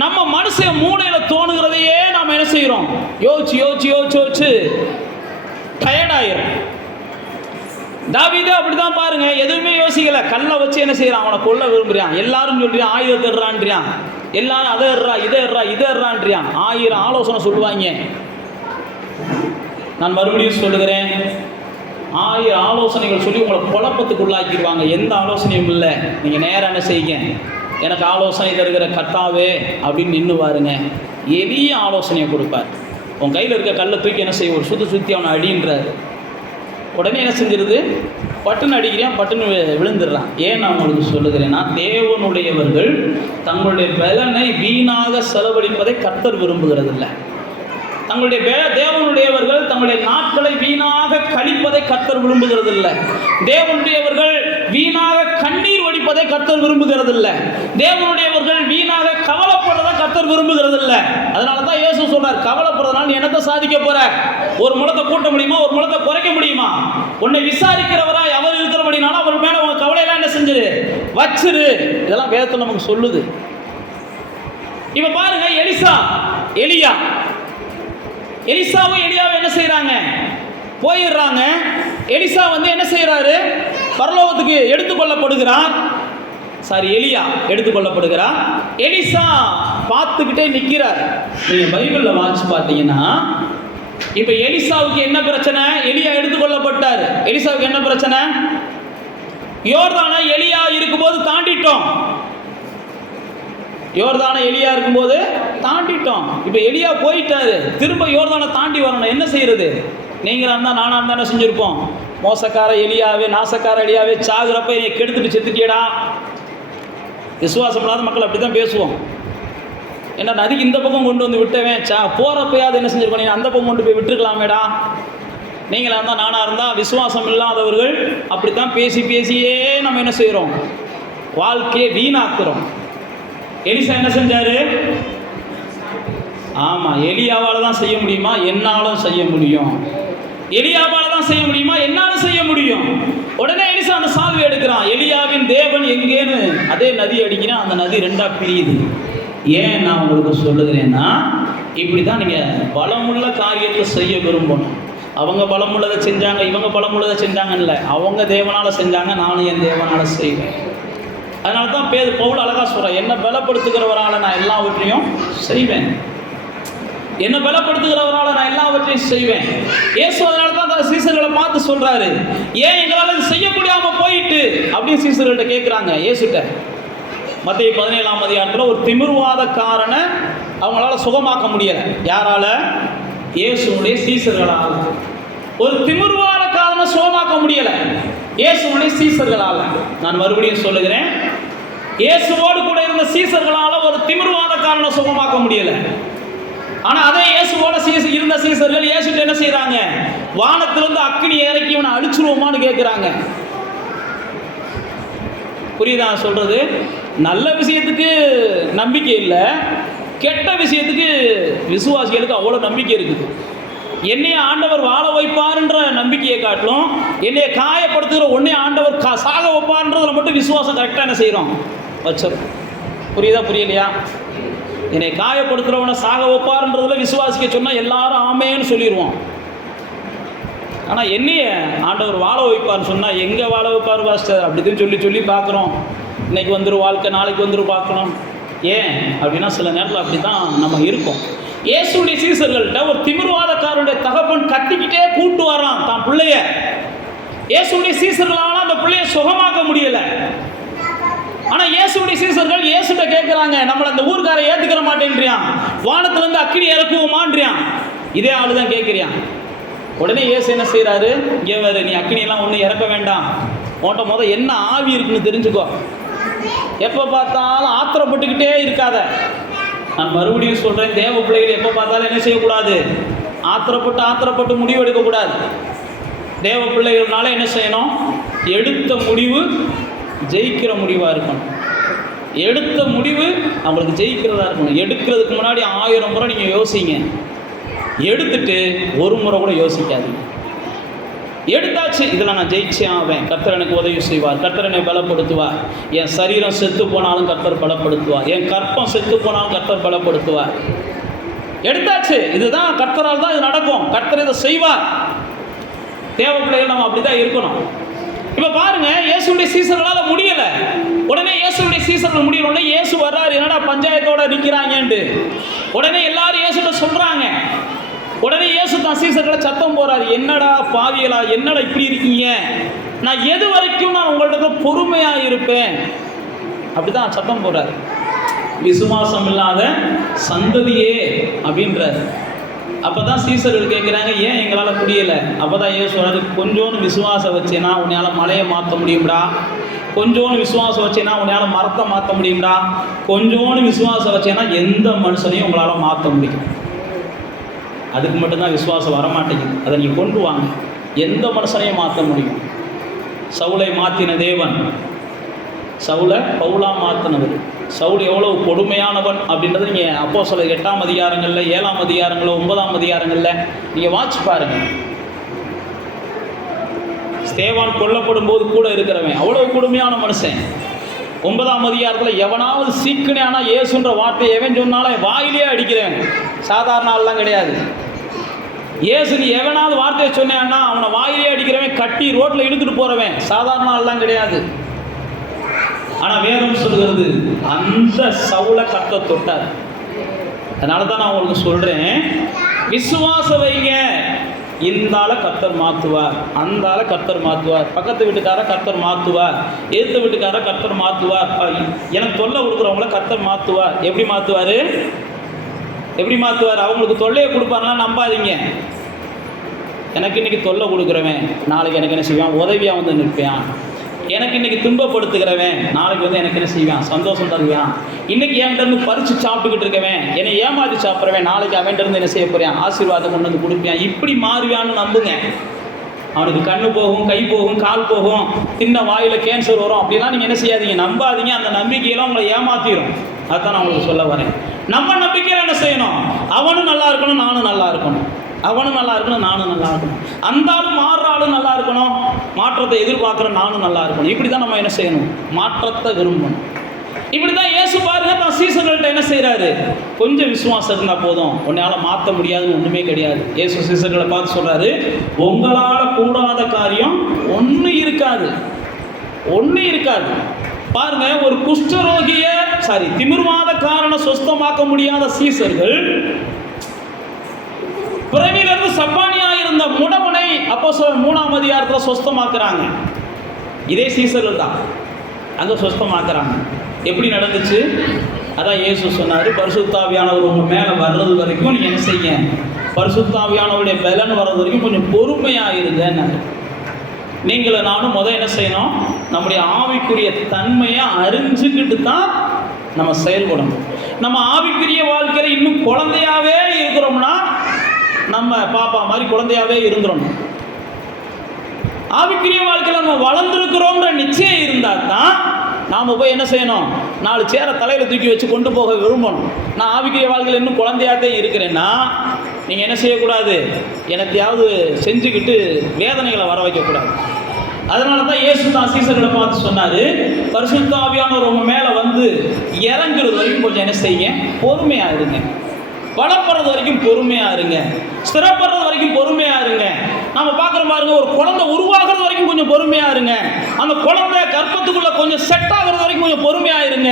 நம்ம மனுஷன் மூளையில் தோணுகிறதையே நாம் என்ன செய்கிறோம்? யோசிச்சு யோசிச்சு யோசிச்சு யோசிச்சு டயர்டாயிரும். தாவீது அப்படிதான் பாருங்க, எதுவுமே யோசிக்கல. கல்லை வச்சு என்ன செய்யறான்? அவனை கொல்ல விரும்புறான். எல்லாரும் சொல்றான் ஆயுதத்தை எடுறான்றான். எல்லாரும் அதை எடுறா, இதை எடுறா, இதை எடுறான்றான். 1000 ஆலோசனை சொல்லுவாங்க. நான் மறுபடியும் சொல்லுகிறேன், 1000 ஆலோசனைகள் சொல்லி உங்களை குழப்பத்துக்கு உள்ளாக்கிடுவாங்க. எந்த ஆலோசனையும் இல்லை. நீங்கள் நேரம் என்ன செய்யுங்க? எனக்கு ஆலோசனை தருகிற கர்த்தாவே அப்படின்னு நின்று பாருங்க. எளிய ஆலோசனையை கொடுப்பார். உன் கையில் இருக்க கல்லை தூக்கி என்ன செய்ய? ஒரு சுற்றி அவனை அடின்றார். உடனே என்ன செஞ்சிருது? பட்டுன்னு அடிக்கிறான், பட்டுன்னு விழுந்துடுறான். ஏன் நான் உங்களுக்கு சொல்லுகிறேன்னா, தேவனுடையவர்கள் தங்களுடைய பலனை வீணாக செலவழிப்பதை கர்த்தர் விரும்புகிறதில்லை. தங்களுடைய தேவனுடையவர்கள் தங்களுடைய நாட்களை வீணாக கழிப்பதை கர்த்தர் விரும்புகிறதில்லை. தேவனுடையவர்கள் வீணாக கண்ணீர் வடிப்பதை கர்த்தர் விரும்புகிறதில்லை. தேவனுடையவர்கள் வீணாக கவலைப்படுறதை கர்த்தர் விரும்புகிறதில்லை. அதனால தான் இயேசு சொல்றார், கவலைப்படுறதுனால நீ என்னத்தை சாதிக்க போற? ஒரு முழத்தை கூட்ட முடியுமா? ஒரு முழத்தை குறைக்க முடியுமா? உன்னை விசாரிக்கிறவராய் அவர் இருக்கிறபடினால அவர் மேல உங்க கவலையெல்லாம் என்ன செஞ்சிரு? வச்சிரு. இதெல்லாம் வேதத்தில் நமக்கு சொல்லுது. இப்ப பாருங்க, எலிசாவும் எலியாவும் என்ன செய்யறாங்க? போயிடுறாங்க. எலிசா என்ன செய்யறாரு? பரலோகத்துக்கு எடுத்துக்கொள்ளப்படுகிறார். எலியா எடுத்துக்கொள்ளப்படுகிறார். எலிசா பார்த்துக்கிட்டே நிற்கிறார். நீங்க பைபிள்ல வாசிச்சு பார்த்தீங்கன்னா, இப்ப எலிசாவுக்கு என்ன பிரச்சனை? எலியா எடுத்துக்கொள்ளப்பட்டார். எலிசாவுக்கு என்ன பிரச்சனை? யோர்தானை எலியா இருக்கும்போது தாண்டிட்டோம். யோர்தானை எலியா இருக்கும்போது தாண்டிட்டோம். இப்போ எலியா போயிட்டாரு, திரும்ப யோர்தானை தாண்டி வரணும். என்ன செய்யறது? நீங்களா இருந்தா நானா இருந்தா என்ன செஞ்சிருப்போம்? மோசக்கார எலியாவே, நாசக்கார எலியாவே, சாகுறப்ப என்னை கெடுத்துட்டு செத்துட்டியடா. விசுவாசம் இல்லாத மக்கள் அப்படித்தான் பேசுவோம். என்ன நதிக்கு இந்த பக்கம் கொண்டு வந்து விட்டவேன், போறப்பயாவது என்ன செஞ்சிருப்போம்? நீ அந்த பக்கம் கொண்டு போய் விட்டுருக்கலாமேடா. நீங்களா இருந்தால் நானாக இருந்தால் விசுவாசம் இல்லாதவர்கள் அப்படித்தான் பேசி பேசியே நம்ம என்ன செய்கிறோம்? வாழ்க்கையை வீணாக்குறோம். எலிசா என்ன செஞ்சாரு? ஆமாம், எலியாவால் தான் செய்ய முடியுமா? என்னாலும் செய்ய முடியும். எலியாவால் தான் செய்ய முடியுமா? என்னாலும் செய்ய முடியும். உடனே எலிசா அந்த சால்வை எடுக்கிறான். எலியாவின் தேவன் எங்கேன்னு அதே நதி அடிக்கிறான். அந்த நதி 2ஆக பிரியுது. ஏன் நான் உங்களுக்கு சொல்லுகிறேன்னா, இப்படி தான் நீங்கள் பலமுள்ள காரியத்தை செய்ய விரும்பணும். அவங்க பலமுள்ளதை செஞ்சாங்க, இவங்க பலமுள்ளதை செஞ்சாங்கன்னு இல்லை. அவங்க தேவனால் செஞ்சாங்க, நானும் என் தேவனால் செய்வேன். அதனால தான் பவுல் அழகா சொல்கிறேன், என்னை பலப்படுத்துகிறவரால் நான் எல்லாவற்றையும் செய்வேன். என்னை பலப்படுத்துகிறவரால் நான் எல்லாவற்றையும் செய்வேன். இயேசு அதனால தான் அந்த சீசர்களை பார்த்து சொல்கிறாரு, ஏன் எங்களால் இது செய்ய முடியாமல் போயிட்டு அப்படின்னு சீசர்கள்ட்ட கேட்குறாங்க இயேசுட்ட. மத்தேயு 17ஆம் அதிகாரத்தில் ஒரு திமிர்வாதக்காரனை அவங்களால சுகமாக்க முடியலை. யாரால? இயேசுனுடைய சீசர்களால். ஒரு திமிர்வாதக்காரனை சுகமாக்க முடியலை, இயேசுனுடைய சீசர்களால். நான் மறுபடியும் சொல்லுகிறேன், இயேசுவோடு கூட இருந்த சீசர்களால் ஒரு திமிர்வாதக்காரனை சுகமாக்க முடியலை. ஆனா அதே இயேசுவோட இருந்த சீசர்கள் இயேசுட்ட என்ன செய்யறாங்க? வானத்திலிருந்து அக்கினி இறக்கி இவனை அழிச்சிருவோமான்னு கேட்கிறாங்க. புரியுதா சொல்றது? நல்ல விஷயத்துக்கு நம்பிக்கை இல்லை, கெட்ட விஷயத்துக்கு விசுவாசிகளுக்கு அவ்வளோ நம்பிக்கை இருக்குது. என்னைய ஆண்டவர் வாழ வைப்பார்ன்ற நம்பிக்கையை காட்டிலும் என்னைய காயப்படுத்துகிற உன்னை ஆண்டவர் சாக வைப்பார்ன்றதுல மட்டும் விசுவாசம் கரெக்டாக என்ன செய்கிறோம்? வச்சிடும். புரியுதா புரியலையா? என்னை காயப்படுத்துகிறவனை சாக வைப்பார்ன்றதுல விசுவாசிக்க சொன்னால் எல்லாரும் ஆமேன்னு சொல்லிடுவோம். ஆனால் என்னைய ஆண்டவர் வாழ வைப்பார்னு சொன்னால் எங்கே வாழ வைப்பார் பாஸ்டர் அப்படின்னு சொல்லி சொல்லி பார்க்குறோம். இன்னைக்கு வந்துடும் வாழ்க்கை, நாளைக்கு வந்துடும் பார்க்கணும். ஏன் அப்படின்னா சில நேரத்தில் அப்படி தான் நம்ம இருக்கோம். இயேசுடைய சீசர்கள்ட்ட ஒரு திமிர்வாதக்காரனுடைய தகப்பன் கத்திக்கிட்டே கூட்டு வரான் தான் பிள்ளைய. இயேசுடைய சீசர்களால் அந்த பிள்ளைய சுகமாக்க முடியலை. ஆனால் இயேசுடைய சீசர்கள் இயேசுட்ட கேட்குறாங்க, நம்மளை அந்த ஊர்க்காரை ஏற்றுக்கிற மாட்டேன்றியான், வானத்துலேருந்து அக்கினி இறக்குவோமான்றியான். இதே ஆளு தான் கேட்குறியான். உடனே இயேசு என்ன செய்கிறாரு? இங்கே வேறு, நீ அக்கினியெல்லாம் ஒன்றும் இறக்க வேண்டாம், உன்ட்ட என்ன ஆவி இருக்குன்னு தெரிஞ்சுக்கோ. எப்போ பார்த்தாலும் ஆத்திரப்பட்டுக்கிட்டே இருக்காத. நான் மறுபடியும் சொல்கிறேன், தேவ பிள்ளைகள் எப்போ பார்த்தாலும் என்ன செய்யக்கூடாது? ஆத்திரப்பட்டு முடிவு எடுக்கக்கூடாது. தேவ பிள்ளைகள்னால என்ன செய்யணும்? எடுத்த முடிவு ஜெயிக்கிற முடிவாக இருக்கணும். எடுத்த முடிவு அவங்களுக்கு ஜெயிக்கிறதா இருக்கணும். எடுக்கிறதுக்கு முன்னாடி 1000 முறை நீங்கள் யோசிங்க. எடுத்துட்டு ஒரு முறை கூட யோசிக்காதீங்க. எடுத்தாச்சு, இதில் நான் ஜெயிச்சே ஆவேன், கர்த்தர் எனக்கு உதவி செய்வார், கர்த்தர் என்னை பலப்படுத்துவார், என் சரீரம் செத்து போனாலும் கர்த்தர் பலப்படுத்துவார், என் கற்பம் செத்து போனாலும் கர்த்தர் பலப்படுத்துவார். எடுத்தாச்சு, இதுதான் கர்த்தரால் தான் இது நடக்கும், கர்த்தர் இதை செய்வார். தேவ பிள்ளைகள் நம்ம அப்படி தான் இருக்கணும். இப்போ பாருங்க, இயேசுடைய சீசர்களால் முடியலை. உடனே இயேசுடைய சீசர்கள் முடியல. உடனே இயேசு வர்றாரு, என்னடா பஞ்சாயத்தோட நிற்கிறாங்கன்ட்டு. உடனே எல்லாரும் இயேசுட்ட சொல்கிறாங்க. உடனே இயேசு தான் சீசர்களை சத்தம் போறாரு, என்னடா பாவிகளா, என்னடா இப்படி இருக்கீங்க, நான் எது வரைக்கும் நான் உங்கள்கிட்ட பொறுமையாக இருப்பேன் அப்படிதான் சத்தம் போறாரு. விசுவாசம் இல்லாத சந்ததியே அப்படின்றார். அப்போ தான் சீசர்கள் கேட்குறாங்க, ஏன் எங்களால் முடியலை? அப்போ தான் இயேசு சொல்றாரு, கொஞ்சோன்னு விசுவாசம் வச்சேன்னா உன்னால் மலையை மாற்ற முடியும்டா, கொஞ்சோன்னு விசுவாசம் வச்சேன்னா உன்னால் மரத்தை மாற்ற முடியும்டா, கொஞ்சோன்னு விசுவாசம் வச்சேன்னா எந்த மனுஷனையும் உங்களால் மாற்ற முடியும். அதுக்கு மட்டும்தான் விசுவாசம் வரமாட்டேங்குது. அதை நீங்கள் கொண்டு வாங்க, எந்த மனுஷனையும் மாற்ற முடியும். சவுலை மாற்றின தேவன் சவுலை பவுலா மாற்றினவர். சவுல் எவ்வளோ கொடுமையானவன் அப்படின்றத நீங்கள் அப்போஸ்தலர் 8ஆம் அதிகாரங்களில் 7ஆம் அதிகாரங்களில் 9ஆம் அதிகாரங்களில் நீங்கள் வாட்சி பாருங்கள். ஸ்தேவான் கொல்லப்படும் போது கூட இருக்கிறவன் அவ்வளோ கொடுமையான மனுஷன். 9ஆம் அதிகாரத்தில் எவனாவது சீக்கிரனா இயேசுன்ற வார்த்தையை எவன் சொன்னாலும் வாயிலே அடிக்கிறேன். சாதாரண ஆள்லாம் கிடையாது. இயேசு நீ எவனாவது வார்த்தையை சொன்னேன்னா அவனை வாயிலே அடிக்கிறவன், கட்டி ரோட்டில் இழுத்துட்டு போகிறவன் சாதாரண ஆள்லாம் கிடையாது. ஆனால் வேதம் சொல்கிறது, அந்த சவுலை கர்த்தர் தொட்டார். அதனால தான் நான் உங்களுக்கு சொல்கிறேன், விசுவாசம் வைங்க. இந்த ஆளை கர்த்தர் மாற்றுவார், அந்த ஆளை கர்த்தர் மாற்றுவார், பக்கத்து வீட்டுக்கார கர்த்தர் மாற்றுவார், எதிர்த்த வீட்டுக்கார கர்த்தர் மாற்றுவார், எனக்கு தொல்லை கொடுக்குறவங்கள கர்த்தர் மாற்றுவார். எப்படி மாற்றுவார்? எப்படி மாற்றுவார்? அவங்களுக்கு தொல்லையை கொடுப்பாருலாம் நம்பாதீங்க. எனக்கு இன்றைக்கி தொல்லை கொடுக்குறவன் நாளைக்கு எனக்கு என்ன செய்வான்? உதவியாக வந்து நிற்பான். எனக்கு இன்றைக்கி துன்பப்படுத்துகிறவன் நாளைக்கு வந்து எனக்கு என்ன செய்வான்? சந்தோஷம் தருவான். இன்றைக்கி என்கிட்ட பறித்து சாப்பிட்டுக்கிட்டு இருக்கவன், என்னை ஏமாற்றி சாப்பிட்றவன் நாளைக்கு அவன்கிட்ட என்ன செய்ய போகிறான்? ஆசீர்வாதம் கொண்டு வந்து கொடுப்பான். இப்படி மாறுவான்னு நம்புங்க. அவனுக்கு கண்ணு போகும், கை போகும், கால் போகும், தின்ன வாயில் கேன்சர் வரும், அப்படிலாம் நீங்கள் என்ன செய்யாதீங்க, நம்பாதீங்க. அந்த நம்பிக்கையெல்லாம் உங்களை ஏமாற்றிடும். அதுதான் நான் உங்களுக்கு சொல்ல வரேன். நம்ம நம்பிக்கையில் என்ன செய்யணும்? அவனும் நல்லா இருக்கணும், நானும் நல்லா இருக்கணும். அவனும் நல்லா இருக்கணும், நானும் நல்லா இருக்கணும். அந்த ஆளும் மாறுற ஆளும் நல்லா இருக்கணும், மாற்றத்தை எதிர்பார்க்குற நானும் நல்லா இருக்கணும். இப்படி தான் நம்ம என்ன செய்யணும்? மாற்றத்தை விரும்பணும். இப்படி தான் இயேசு பாருங்க தான் சீசர்கள்ட்ட என்ன செய்கிறாரு? கொஞ்சம் விசுவாசம் இருந்தால் போதும், உன்னால் மாற்ற முடியாதுன்னு ஒன்றுமே கிடையாது. இயேசு சீசர்களை பார்த்து சொல்கிறாரு, உங்களால் கூடாத காரியம் ஒன்றும் இருக்காது, ஒன்றும் இருக்காது. பாருங்க, ஒரு குஷ்டரோகிய திமிர்வாத காரண சொஸ்தமாக்க முடியாத சீசர்கள் பிறவிலிருந்து சப்பானியா இருந்த முடவனை அப்போஸ்தலர் 3ஆம் அதிகாரத்தில் சொஸ்தமாக்குறாங்க. இதே சீசர்கள் தான் அங்கே சொஸ்தமாக்குறாங்க. எப்படி நடந்துச்சு? அதான் இயேசு சொன்னார், பரிசுத்தாவியானவர் உங்கள் மேலே வர்றது வரைக்கும் நீங்கள் என்ன செய்ய, பரிசுத்தாவியானவருடைய பலன் வர்றது வரைக்கும் கொஞ்சம் பொறுமையாக இருங்கன்னு. நீங்களும் நானும் என்ன செய்யணும்? நம்முடைய ஆவிக்குரிய தன்மையை அறிஞ்சுக்கிட்டு தான் நம்ம செயல்படணும். நம்ம ஆவிக்குரிய வாழ்க்கையில் இன்னும் குழந்தையாவே இருக்கிறோம்னா நம்ம பாப்பா மாதிரி குழந்தையாவே இருந்துரும். ஆவிக்குரிய வாழ்க்கையில் நம்ம வளர்ந்துருக்கிறோம்ன்ற நிச்சயம் இருந்தால் தான் நாம் போய் என்ன செய்யணும், 4 சேரை தலையில் தூக்கி வச்சு கொண்டு போக விரும்பணும். நான் ஆவிக்குரிய வாழ்க்கையில் இன்னும் குழந்தையாகவே இருக்கிறேன்னா நீங்கள் என்ன செய்யக்கூடாது, எனத்தையாவது செஞ்சுக்கிட்டு வேதனைகளை வர வைக்கக்கூடாது. அதனால தான் இயேசு தான் சீசர்களை பார்த்து சொன்னார், பரிசுத்த ஆவியானவர் உங்கள் மேலே வந்து இறங்குறது வரைக்கும் கொஞ்சம் என்ன செய்யுங்க, பொறுமையாக இருங்க. பலப்படுறது வரைக்கும் பொறுமையாக இருங்க. ஸ்திரப்படுறது வரைக்கும் பொறுமையாக இருங்க. நம்ம பார்க்குற பாருங்க, ஒரு குழந்தை உருவாகிறது வரைக்கும் கொஞ்சம் பொறுமையாக இருங்க. அந்த குழந்தை கர்ப்பத்துக்குள்ளே கொஞ்சம் செட் ஆகிறது வரைக்கும் கொஞ்சம் பொறுமையாக இருங்க.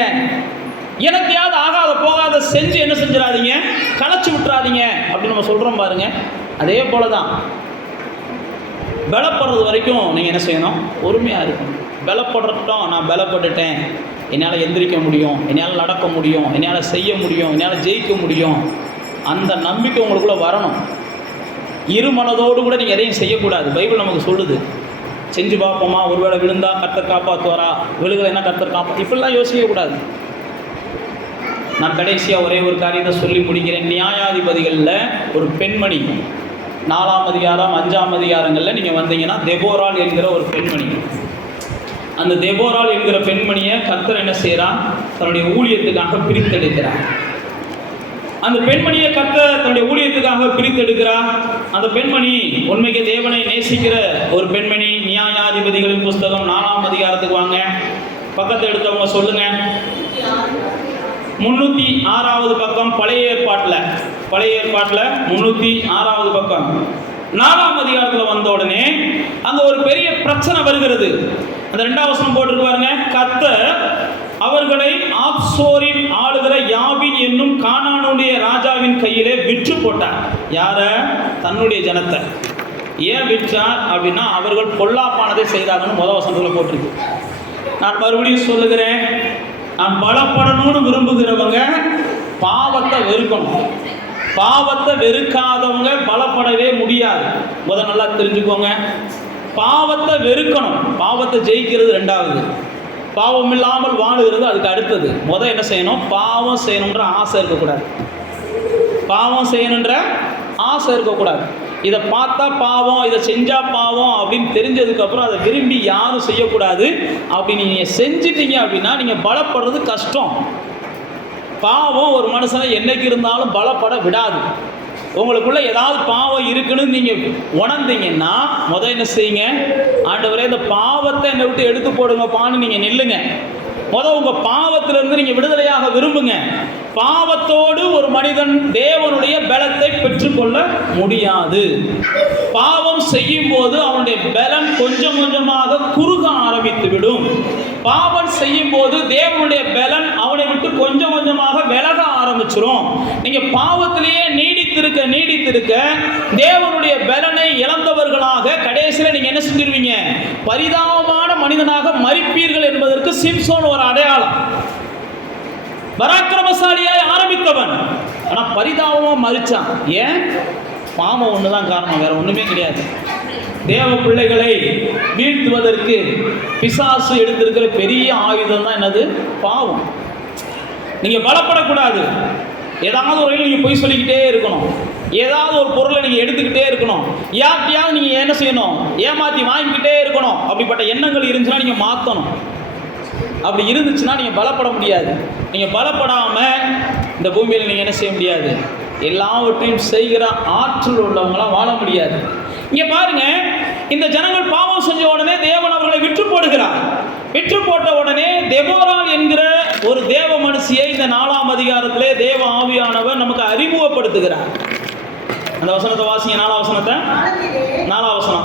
எனத்தையாவது ஆகாத போகாத செஞ்சு என்ன செஞ்சிடாதீங்க, களைச்சி விட்டுறாதீங்க அப்படின்னு நம்ம சொல்கிறோம் பாருங்க. அதே போல தான் பலப்படுறது வரைக்கும் நீங்கள் என்ன செய்யணும், பொறுமையாக இருக்கணும். பலப்படுறட்டும், நான் பலப்பட்டுட்டேன், என்னால் எந்திரிக்க முடியும், என்னால் நடக்க முடியும், என்னால் செய்ய முடியும், என்னால் ஜெயிக்க முடியும், அந்த நம்பிக்கை உங்களுக்குள்ளே வரணும். இருமனதோடு கூட நீங்கள் எதையும் செய்யக்கூடாது. பைபிள் நமக்கு சொல்லுது, செஞ்சு பார்ப்போமா, ஒருவேளை விழுந்தா கர்த்தர் காப்பாற்றுவாரா, விழுகலைன்னா கர்த்தர் இப்படிலாம் யோசிக்கக்கூடாது. நான் கடைசியாக ஒரே ஒரு காரியத்தை சொல்லி முடிக்கிறேன். நியாயாதிபதிகளில் ஒரு பெண்மணி 4ஆம் அதிகாரம் 5ஆம் அதிகாரங்களில் நீங்கள் வந்தீங்கன்னா தெபோராள் என்கிற ஒரு பெண்மணி, அந்த தெபோராள் என்கிற பெண்மணியை கர்த்தர் என்ன செய்கிறான், தன்னுடைய ஊழியத்துக்காக பிரித்தெடுக்கிறார். அந்த பெண்மணியை கர்த்தர் தன்னுடைய ஊழியத்துக்காக பிரித்தெடுக்கிறார். அந்த பெண்மணி உண்மைக்கு தேவனை நேசிக்கிற ஒரு பெண்மணி. நியாயாதிபதிகளின் புஸ்தகம் 4ஆம் அதிகாரத்துக்கு வாங்க, பக்கத்தை எடுத்தவங்க சொல்லுங்க. 306வது பக்கம் பழைய ஏற்பாட்டில் 306வது பக்கம் 4ஆம் அதிகாரத்தில் வந்த உடனே அங்கே ஒரு பெரிய பிரச்சனை வருகிறது. அந்த 2ஆம் வசனம் போட்டிருக்கு பாருங்க. கர்த்தர் அவர்களை ஆப்சோரில் ஆளுகிற யாபின் என்னும் கானானுடைய ராஜாவின் கையிலே விற்று போட்டார். யார? தன்னுடைய ஜனத்தை. ஏன் விற்றார் அப்படின்னா அவர்கள் பொல்லாப்பானதை செய்தாங்கன்னு முதல் வசனத்தில் போட்டிருக்கு. நான் மறுபடியும் சொல்லுகிறேன், நான் பலப்படணும்னு விரும்புகிறவங்க பாவத்தை வெறுக்கணும். பாவத்தை வெறுக்காதவங்க பலப்படவே முடியாது. நல்லா தெரிஞ்சுக்கோங்க, பாவத்தை வெறுக்கணும். பாவத்தை ஜெயிக்கிறது 2வது, பாவம் இல்லாமல் வாழுகிறது அதுக்கு அடுத்தது. என்ன செய்யணும், பாவம் செய்யணுன்ற ஆசை இருக்கக்கூடாது. பாவம் செய்யணுன்ற ஆசை இருக்கக்கூடாது. இதை பார்த்தா பாவம், இதை செஞ்சால் பாவம் அப்படின்னு தெரிஞ்சதுக்கப்புறம் அதை விரும்பி யாரும் செய்யக்கூடாது. அப்படி நீங்கள் செஞ்சிட்டீங்க அப்படின்னா நீங்கள் பலப்படுறது கஷ்டம். பாவம் ஒரு மனுஷனை என்னைக்கு இருந்தாலும் பலப்பட விடாது. உங்களுக்குள்ள ஏதாவது பாவம் இருக்குன்னு நீங்கள் உணர்ந்தீங்கன்னா என்ன செய்யுங்க, ஆண்டவரே இந்த பாவத்தை என்னை விட்டு எடுத்து போடுங்கப்பான்னு நீங்கள் நில்லுங்க. உங்கள் பாவத்திலிருந்து நீங்கள் விடுதலையாக விரும்புங்க. பாவத்தோடு ஒரு மனிதன் தேவனுடைய பலத்தை பெற்றுக்கொள்ள முடியாது. பாவம் செய்யும் போது அவனுடைய பலன் கொஞ்சம் கொஞ்சமாக குறுக ஆரம்பித்து விடும். பாவம் செய்யும் போது தேவனுடைய பலன் அவனை விட்டு கொஞ்சம் கொஞ்சமாக விலக ஆரம்பிச்சிடும். நீங்க பாவத்திலேயே நீடித்திருக்க தேவனுடைய பலனை இழந்தவர்களாக கடைசியில் நீங்க என்ன செஞ்சிருவீங்க, பரிதாபமான மனிதனாக மரிப்பீர்கள் என்பதற்கு சிம்சோன் ஒரு அடையாளம். பராக்கிரமசாலியாய் ஆரம்பித்தவன், ஆனா பரிதாபமா மரிச்சான். ஏன்? பாவம் ஒண்ணுதான் காரணம், வேற ஒண்ணுமே கிடையாது. தேவ பிள்ளைகளை வீழ்த்துவதற்கு பிசாசு எடுத்திருக்கிற பெரிய ஆயுதம் தான் என்னது? பாவம். நீங்க பலப்படக்கூடாது. ஏதாவது ஒரு வகையில் நீங்க பொய் சொல்லிக்கிட்டே இருக்கணும். ஏதாவது ஒரு பொருளை நீங்க எடுத்துக்கிட்டே இருக்கணும். யார்கிட்டையாவது நீங்க என்ன செய்யணும், ஏமாத்தி வாங்கிக்கிட்டே இருக்கணும். அப்படிப்பட்ட எண்ணங்கள் இருந்துச்சுன்னா நீங்க மாற்றணும். அப்படி இருந்துச்சுன்னா நீங்கள் பலப்பட முடியாது. நீங்கள் பலப்படாம இந்த பூமியில் நீங்கள் என்ன செய்ய முடியாது, எல்லாவற்றையும் செய்கிற ஆற்றல் உள்ளவங்களாம் வாழ முடியாது. இங்கே பாருங்க, இந்த ஜனங்கள் பாவம் செஞ்ச உடனே தேவன் அவர்களை விற்று போடுகிறார். விற்று போட்ட உடனே தெபோராள் என்கிற ஒரு தேவ மனுஷியை இந்த 4ஆம் அதிகாரத்திலே தேவ ஆவியானவர் நமக்கு அறிமுகப்படுத்துகிறார். அந்த வசனத்தை வாசிங்க, 4ஆம் வசனத்தை. 4ஆம் வசனம்.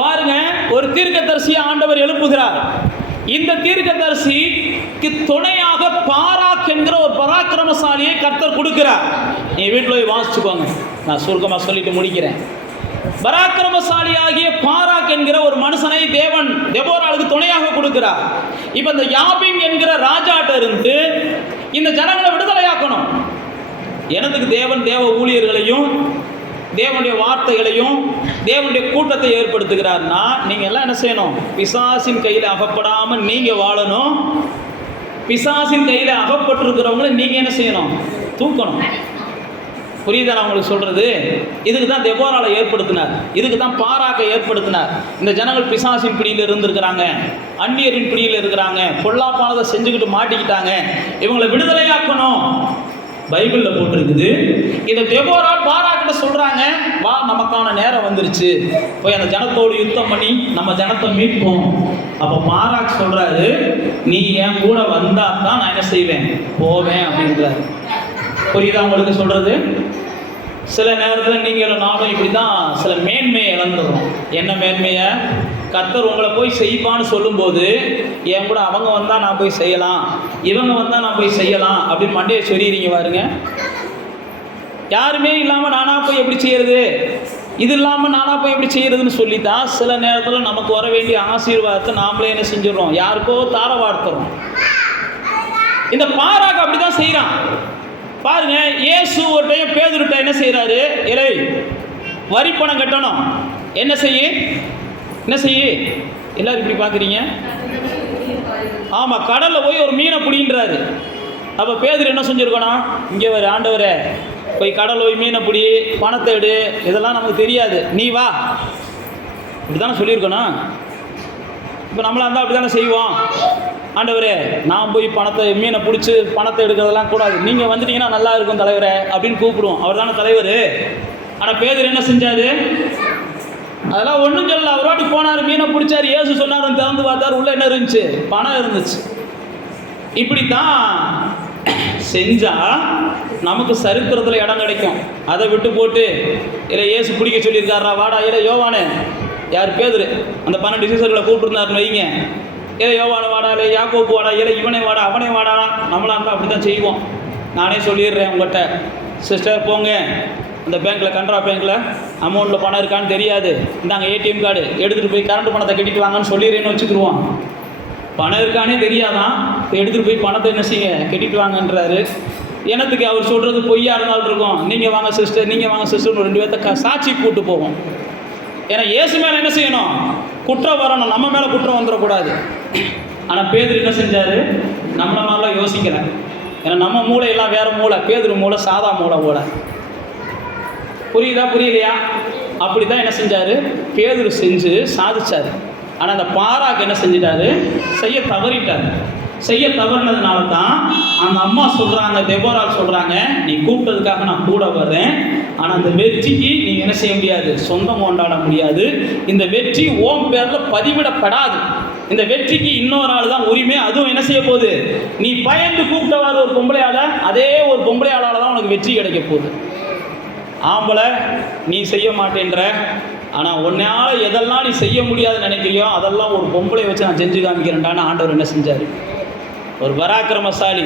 பாருங்க, ஒரு தீர்க்கதரிசியை ஆண்டவர் எழுப்புகிறார். இந்த தீர்க்கதரிசிக்கு துணையாக பாராக் என்கிற ஒரு பராக்கிரமசாலியை கர்த்தர் கொடுக்கிறார். நீ வீட்டில் போய் வாசிச்சுக்கோங்க, நான் சுருக்கமாக சொல்லிட்டு முடிக்கிறேன். பராக்கிரமசாலியாகிய பாராக் என்கிற ஒரு மனுஷனை தேவன் தெபோராளுக்கு துணையாக கொடுக்கிறார். இப்ப இந்த யாபின் என்கிற ராஜாட்ட இருந்து இந்த ஜனங்களை விடுதலையாக்கணும். எனதுக்கு தேவன் தேவ ஊழியர்களையும் தேவனுடைய வார்த்தைகளையும் தேவனுடைய கூட்டத்தை ஏற்படுத்துகிறார்னா நீங்கள் எல்லாம் என்ன செய்யணும்? பிசாசின் கையில் அகப்படாமல் நீங்கள் வாழணும். பிசாசின் கையில் அகப்பட்டிருக்கிறவங்களை நீங்கள் என்ன செய்யணும்? தூக்கணும். புரியுதா நான் உங்களுக்கு சொல்கிறது? இதுக்கு தான் தெபோராளை ஏற்படுத்தினார், இதுக்கு தான் பாராக்கை ஏற்படுத்தினார். இந்த ஜனங்கள் பிசாசின் பிடியில் இருந்திருக்கிறாங்க, அந்நியரின் பிடியில் இருக்கிறாங்க, பொல்லாப்பானதை செஞ்சுக்கிட்டு மாட்டிக்கிட்டாங்க, இவங்களை விடுதலையாக்கணும். பைபிளில் போட்டிருக்குது. இந்த தெபோரா பாராக்கிட்ட சொல்கிறாங்க, வா நமக்கான நேரம் வந்துருச்சு, போய் அந்த ஜனத்தோடு யுத்தம் பண்ணி நம்ம ஜனத்தை மீட்போம். அப்போ பாராக் சொல்கிறாரு, நீ என் கூட வந்தால் தான் நான் என்ன செய்வேன்? போவேன் அப்படின்றாரு. புரியுதா உங்களுக்கு சொல்கிறது? சில நேரத்தில் நீங்கள் நானும் இப்படி தான் சில மேன்மையை இழந்துடுறோம். என்ன மேன்மையை? கர்த்தர் உங்களை போய் செய்வான்னு சொல்லும்போது என் கூட அவங்க வந்தால் நான் போய் செய்யலாம், இவங்க வந்தால் நான் போய் செய்யலாம் அப்படின்னு மண்டையை சொல்லிடுறீங்க பாருங்க. யாருமே இல்லாமல் நானாக போய் எப்படி செய்யறது, இது இல்லாமல் நானாக போய் எப்படி செய்யறதுன்னு சொல்லித்தான் சில நேரத்தில் நமக்கு வர வேண்டிய ஆசீர்வாதத்தை நாமளே என்ன செஞ்சிடறோம்? யாருக்கோ தார வார்த்துறோம். இந்த பாராக்கு அப்படி தான் செய்கிறான் பாருங்க. இயேசு ஒரு டைம் பேதுருட்ட என்ன செய்கிறாரு? இலை வரி பணம் கட்டணும், என்ன செய்ய எல்லாரும் இப்படி பார்க்குறீங்க? ஆமாம், கடலில் போய் ஒரு மீனை பிடின்றாரு. அப்போ பேதுரு என்ன செஞ்சுருக்கணும்? இங்கே வர ஆண்டவரே, போய் கடலில் போய் மீனை பிடி, பணத்தை எடு, இதெல்லாம் நமக்கு தெரியாது, நீ வா, இப்படி தானே சொல்லியிருக்கணும். இப்போ நம்மளாக இருந்தால் அப்படி தானே செய்வோம். ஆண்டவரே, நான் போய் மீனை பிடிச்சி பணத்தை எடுக்கிறதெல்லாம் கூடாது, நீங்கள் வந்துட்டீங்கன்னா நல்லா இருக்கும் தலைவரே அப்படின்னு கூப்பிடுவோம். அவர் தானே தலைவர். ஆனால் பேதுரு என்ன செஞ்சார்? அதெல்லாம் ஒன்றும் சொல்லல. அவர் வாட்டி போனார், மீனை பிடிச்சார், இயேசு சொன்னார், திறந்து பார்த்தார், உள்ளே என்ன இருந்துச்சு? பணம் இருந்துச்சு. இப்படித்தான் செஞ்சால் நமக்கு சரித்திரத்தில் இடம் கிடைக்கும். அதை விட்டு போட்டு இல்லை இயேசு பிடிக்க சொல்லியிருக்காரா, வாடா இல்லை யோவானே, யார்? பேதுரு அந்த 12 சீசர்களை கூப்பிட்டுருந்தாருன்னு வைங்க. இல்லை யோவானை வாடா, இல்லை யாக்கோப்பு வாடா, இல்லை இவனை வாடா, அவனை வாடாடா. நம்மளாக இருந்தால் அப்படி தான் செய்வோம். நானே சொல்லிடுறேன் உங்கள்கிட்ட, சிஸ்டர் போங்க அந்த பேங்க்கில், கனரா பேங்க்கில் அமௌண்ட்டில் பணம் இருக்கான்னு தெரியாது, இந்தாங்க ஏடிஎம் கார்டு எடுத்துகிட்டு போய் கரண்ட் பணத்தை கட்டிட்டு வாங்கன்னு சொல்லிடுறேன்னு வச்சுக்கிடுவோம். பணம் இருக்கானே தெரியாதான், இப்போ எடுத்துகிட்டு போய் பணத்தை என்ன செய்ய கட்டிட்டு வாங்கன்றாரு. எனத்துக்கு அவர் சொல்கிறது பொய்யா இருந்தாலும் இருக்கும். நீங்கள் வாங்க சிஸ்டர், நீங்கள் வாங்க சிஸ்டர்னு 2 பேர்த்த சாட்சி கூப்பிட்டு போவோம். ஏன்னா இயேசு மேலே என்ன செய்யணும்? குற்றம் வரணும், நம்ம மேலே குற்றம் வந்துடக்கூடாது. ஆனால் பேதுரு என்ன செஞ்சார்? நம்மளை மாதிரிலாம் யோசிக்கலை. ஏன்னா நம்ம மூளையெல்லாம் வேறு மூளை, பேதுரு மூளை சாதா மூளை போல. புரியுதா புரியலையா? அப்படி தான் என்ன செஞ்சார்? பேதுரு செஞ்சு சாதிச்சார். ஆனால் அந்த பாராக்கு என்ன செஞ்சிட்டாரு? செய்ய தவறிட்டார். செய்ய தவறினதுனால தான் அந்த அம்மா சொல்கிறாங்க, தெபோரால் சொல்கிறாங்க, நீ கூப்பிட்டதுக்காக நான் கூட வர்றேன், ஆனால் அந்த வெற்றிக்கு நீங்கள் என்ன செய்ய முடியாது? சொந்தம் கொண்டாட முடியாது. இந்த வெற்றி ஓம் பேரில் பதிவிடப்படாது. இந்த வெற்றிக்கு இன்னொரு ஆள் தான் உரிமை. அதுவும் என்ன செய்ய போகுது? நீ பயந்து கூப்பிட்டவாறு ஒரு பொம்பளையால, அதே ஒரு பொம்பளையாளால் தான் உனக்கு வெற்றி கிடைக்க போகுது. ஆம்பளை நீ செய்ய மாட்டேன்ற, ஆனால் உன்னால் எதெல்லாம் நீ செய்ய முடியாதுன்னு நினைக்கிறியோ அதெல்லாம் ஒரு பொம்பளை வச்சு நான் செஞ்சு காமிக்கிறேன்டான்னு ஆண்டவர் என்ன செஞ்சார்? ஒரு பராக்கிரமசாலி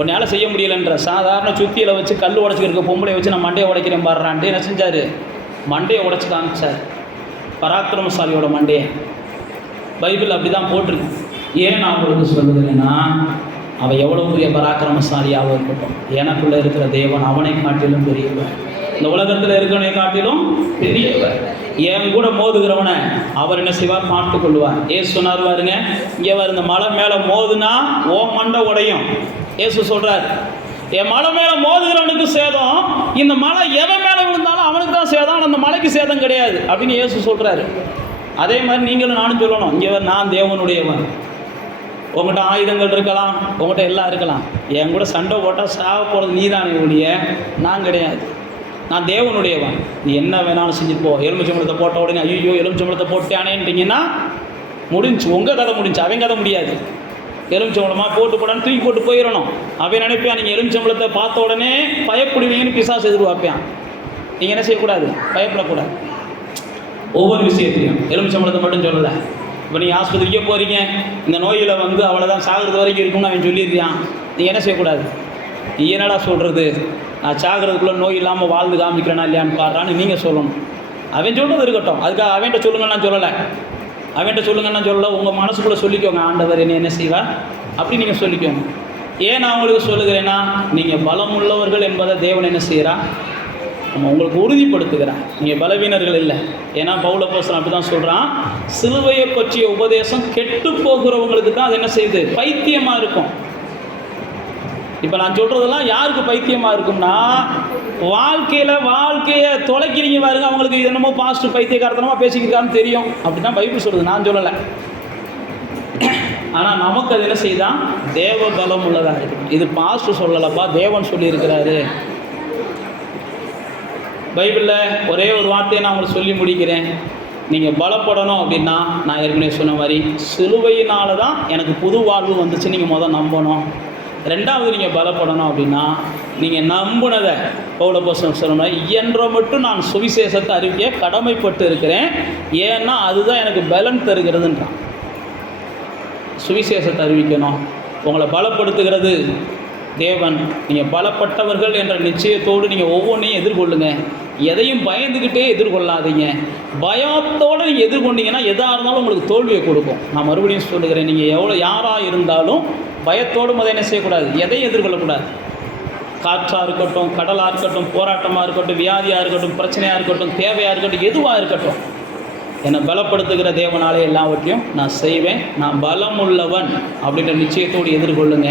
உன்னால் செய்ய முடியலைன்ற சாதாரண சுத்தியில் வச்சு கல் உடச்சிக்கிற பொம்பளை வச்சு நான் மண்டையை உடைக்கிறேன் பாடுறான்ட்டு என்ன செஞ்சார்? மண்டையை உடச்சி காமிச்சார். பராக்கிரமசாலியோட மண்டையை. பைபிள் அப்படி தான் போட்டிருக்கு. ஏன் நான் உங்களுக்கு சொல்லுகிறேன்னா, அவன் எவ்வளோ பெரிய பராக்கிரமசாலியாக இருக்கட்டும், எனக்குள்ளே இருக்கிற தேவன் அவனை காட்டிலும் பெரியவர், இந்த உலகத்தில் இருக்கிறவனை காட்டிலும் பெரியவர். என் கூட மோதுகிறவனை அவர் என்ன செய்வார்? பார்த்து கொள்வார். ஏசு சொன்னார் பாருங்க, இங்கே வர இந்த மலை மேலே மோதுனா ஓ மண்டை உடையும். ஏசு சொல்கிறார், என் மலை மேலே மோதுகிறவனுக்கு சேதம், இந்த மலை எவன் மேலே விழுந்தாலும் அவனுக்கு தான் சேதம், ஆனால் அந்த மலைக்கு சேதம் கிடையாது அப்படின்னு ஏசு சொல்கிறாரு. அதே மாதிரி நீங்களும் நானும் சொல்லணும், இங்கே நான் தேவனுடையவன். உங்கள்கிட்ட ஆயுதங்கள் இருக்கலாம், உங்கள்கிட்ட எல்லாம் இருக்கலாம், என் கூட சண்டை போட்டால் சாக போகிறது நீ தானே ஒழிய நான் கிடையாது. நான் தேவனுடையவன். நீ என்ன வேணாலும் செஞ்சுப்போ. எலுமிச்சம்பழத்தை போட்ட உடனே ஐயோ எலுமிச்சம்பழத்தை போட்டானேன்ட்டிங்கன்னா முடிஞ்சு, உங்கள் கதை முடிஞ்சு, அவன் கதை முடியாது. எலுமிச்சம்பழமாக போட்டு போடான்னு தூக்கி போட்டு போயிடணும். அவன் நினைப்பான் நீங்கள் எலுமிச்சம்பழத்தை பார்த்த உடனே பயப்படுவீங்கன்னு பிசாசு எதிர்பார்ப்பான். நீங்கள் என்ன செய்யக்கூடாது? பயப்படக்கூடாது. ஒவ்வொரு விஷயத்தையும் எலுமிச்சம்பழத்தை மட்டும் சொல்லலை. இப்போ நீங்கள் ஆஸ்பத்திரிக்கே போகிறீங்க, இந்த நோயில் வந்து அவ்வளோதான் சாகிறது வரைக்கும் இருக்கும்னு அவன் சொல்லியிருக்கான். நீங்கள் என்ன செய்யக்கூடாது? நீ என்னடா சொல்கிறது, நான் சாகிறதுக்குள்ளே நோய் இல்லாமல் வாழ்ந்து காமிக்கிறேனா இல்லையான்னு பாடுறான்னு நீங்கள் சொல்லணும். அவன் சொல்கிறது இருக்கட்டும், அதுக்காக அவன்கிட்ட சொல்லுங்கன்னு நான் சொல்லலை. அவன்கிட்ட சொல்லுங்கன்னு நான் சொல்லலை. உங்கள் மனசுக்குள்ளே சொல்லிக்கோங்க, ஆண்டவர் என்ன செய்வார் அப்படி நீங்கள் சொல்லிக்கோங்க. ஏன் நான் உங்களுக்கு சொல்லுகிறேன்னா, நீங்கள் பலம் உள்ளவர்கள் என்பதை தேவன் என்ன செய்கிறா? நம்ம உங்களுக்கு உறுதிப்படுத்துகிறேன், நீங்கள் பலவீனர்கள் இல்லை. ஏன்னா பவுல் அப்போஸ்தலன் அப்படி தான் சொல்கிறான், சிலுவையை பற்றிய உபதேசம் கெட்டு போகிறவங்களுக்கு தான் அது என்ன செய்யுது, பைத்தியமாக இருக்கும். இப்போ நான் சொல்கிறதெல்லாம் யாருக்கு பைத்தியமாக இருக்கும்னா, வாழ்க்கையை தொலைக்கிறீங்க பாருங்க, அவங்களுக்கு இது என்னமோ பாஸ்ட் பைத்தியக்காரத்தனமாக பேசிக்கிட்டான்னு தெரியும். அப்படி தான் பைபிள் சொல்லுது, நான் சொல்லலை. ஆனால் நமக்கு அது என்ன செய்தான், தேவ பலம் உள்ளதாக இருக்குது. இது பாஸ்ட் சொல்லலப்பா, தேவன் சொல்லியிருக்கிறாரு. பைபிளில் ஒரே ஒரு வார்த்தையை நான் உங்களுக்கு சொல்லி முடிக்கிறேன். நீங்கள் பலப்படணும் அப்படின்னா, நான் ஏற்கனவே சொன்ன மாதிரி சிலுவையினால தான் எனக்கு புது வாழ்வு வந்துச்சு நீங்கள் முதல் நம்பணும். ரெண்டாவது, நீங்கள் பலப்படணும் அப்படின்னா நீங்கள் நம்பினதை பவுல் அப்போஸ்தலன் சொல்லணும், இயன்ற மட்டும் நான் சுவிசேஷத்தை அறிவிக்க கடமைப்பட்டு இருக்கிறேன், ஏன்னா அதுதான் எனக்கு பலன் தருகிறதுன்றான். சுவிசேஷத்தை அறிவிக்கணும். உங்களை பலப்படுத்துகிறது தேவன். நீங்கள் பலப்பட்டவர்கள் என்ற நிச்சயத்தோடு நீங்கள் ஒவ்வொன்றையும் எதிர்கொள்ளுங்கள். எதையும் பயந்துக்கிட்டே எதிர்கொள்ளாதீங்க. பயத்தோடு நீங்கள் எதிர்கொண்டீங்கன்னா எதாக இருந்தாலும் உங்களுக்கு தோல்வியை கொடுக்கும். நான் மறுபடியும் சொல்லுகிறேன், நீங்கள் யாராக இருந்தாலும் பயத்தோடு முதல் என்ன செய்யக்கூடாது, எதையும் எதிர்கொள்ளக்கூடாது. காற்றாக இருக்கட்டும், கடலாக இருக்கட்டும், போராட்டமாக இருக்கட்டும், வியாதியாக இருக்கட்டும், பிரச்சனையாக இருக்கட்டும், தேவையாக இருக்கட்டும், எதுவாக இருக்கட்டும், என்னை பலப்படுத்துகிற தேவனாலே எல்லாவற்றையும் நான் செய்வேன், நான் பலம் உள்ளவன் அப்படின்ற நிச்சயத்தோடு எதிர்கொள்ளுங்க.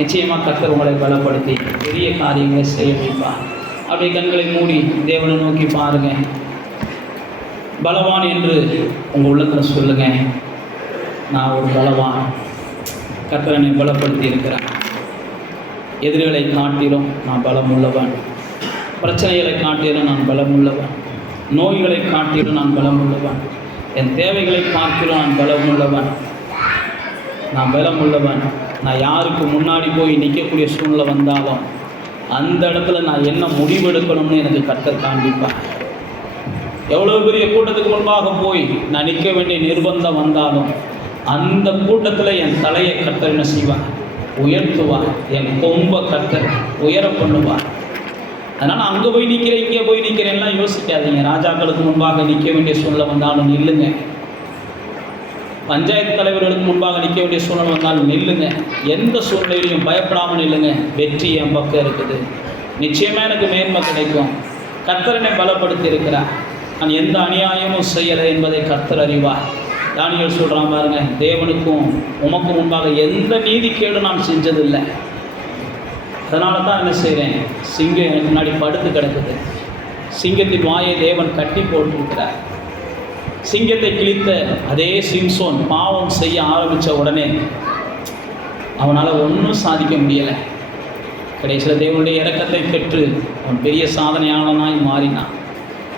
நிச்சயமாக கர்த்தர் உங்களை பலப்படுத்தி பெரிய காரியங்களை செய்ய வைப்பார். அப்படியே கண்களை மூடி தேவனை நோக்கி பாருங்கள். பலவான் என்று உங்கள் உள்ளத்தில் சொல்லுங்கள், நான் ஒரு பலவான், கர்த்தர் என்னை பலப்படுத்தி இருக்கிறேன். எதிரிகளை காட்டிலும் நான் பலம் உள்ளவன், பிரச்சனைகளை காட்டிலும் நான் பலம் உள்ளவன், நோய்களை காட்டிலும் நான் பலம் உள்ளவன், என் தேவைகளை காட்டிலும் நான் பலம் உள்ளவன். நான் பலம் உள்ளவன். நான் யாருக்கு முன்னாடி போய் நிற்கக்கூடிய சூழ்நிலை வந்தாலும் அந்த இடத்துல நான் என்ன முடிவெடுக்கணும்னு எனக்கு கர்த்தர் காண்பிப்பார். எவ்வளோ பெரிய கூட்டத்துக்கு முன்பாக போய் நான் நிற்க வேண்டிய நிர்பந்தம் வந்தாலும் அந்த கூட்டத்தில் என் தலையை கர்த்தர் என்ன செய்வார், உயர்த்துவார். என் கொம்பை கர்த்தர் உயர பண்ணுவார். அதனால் அங்கே போய் நிற்கிறேன், இங்கே போய் நிற்கிறேன்லாம் யோசிக்காதீங்க. ராஜாக்களுக்கு முன்பாக நிற்க வேண்டிய சூழ்நிலை வந்தாலும் நில்லுங்க. பஞ்சாயத்து தலைவர்களுக்கு முன்பாக நிற்க வேண்டிய சூழ்நிலை வந்தாலும் நில்லுங்க. எந்த சூழ்நிலையிலையும் பயப்படாமல் நில்லுங்க. வெற்றி என் பக்கம் இருக்குது. நிச்சயமாக எனக்கு மேன்மை கிடைக்கும். கர்த்தர் என்னை பலப்படுத்தி இருக்கிறார். நான் எந்த அநியாயமும் செய்யலை என்பதை கர்த்தர் அறிவார். தானியேல் சொல்கிறான் பாருங்க, தேவனுக்கும் உமக்கு முன்பாக எந்த நீதிக்கேடும் நான் செஞ்சதில்லை. அதனால தான் என்ன செய்கிறேன், சிங்கம் எனக்கு முன்னாடி படுத்து கிடக்குது. சிங்கத்தின் வாயை தேவன் கட்டி போட்டிருக்கிறார். சிங்கத்தை கிழித்த அதே சிம்சோன் பாவம் செய்ய ஆரம்பித்த உடனே அவனால் ஒன்றும் சாதிக்க முடியலை. கடைசியில் தேவனுடைய இரக்கத்தை பெற்று அவன் பெரிய சாதனையாளனாய் மாறினான்.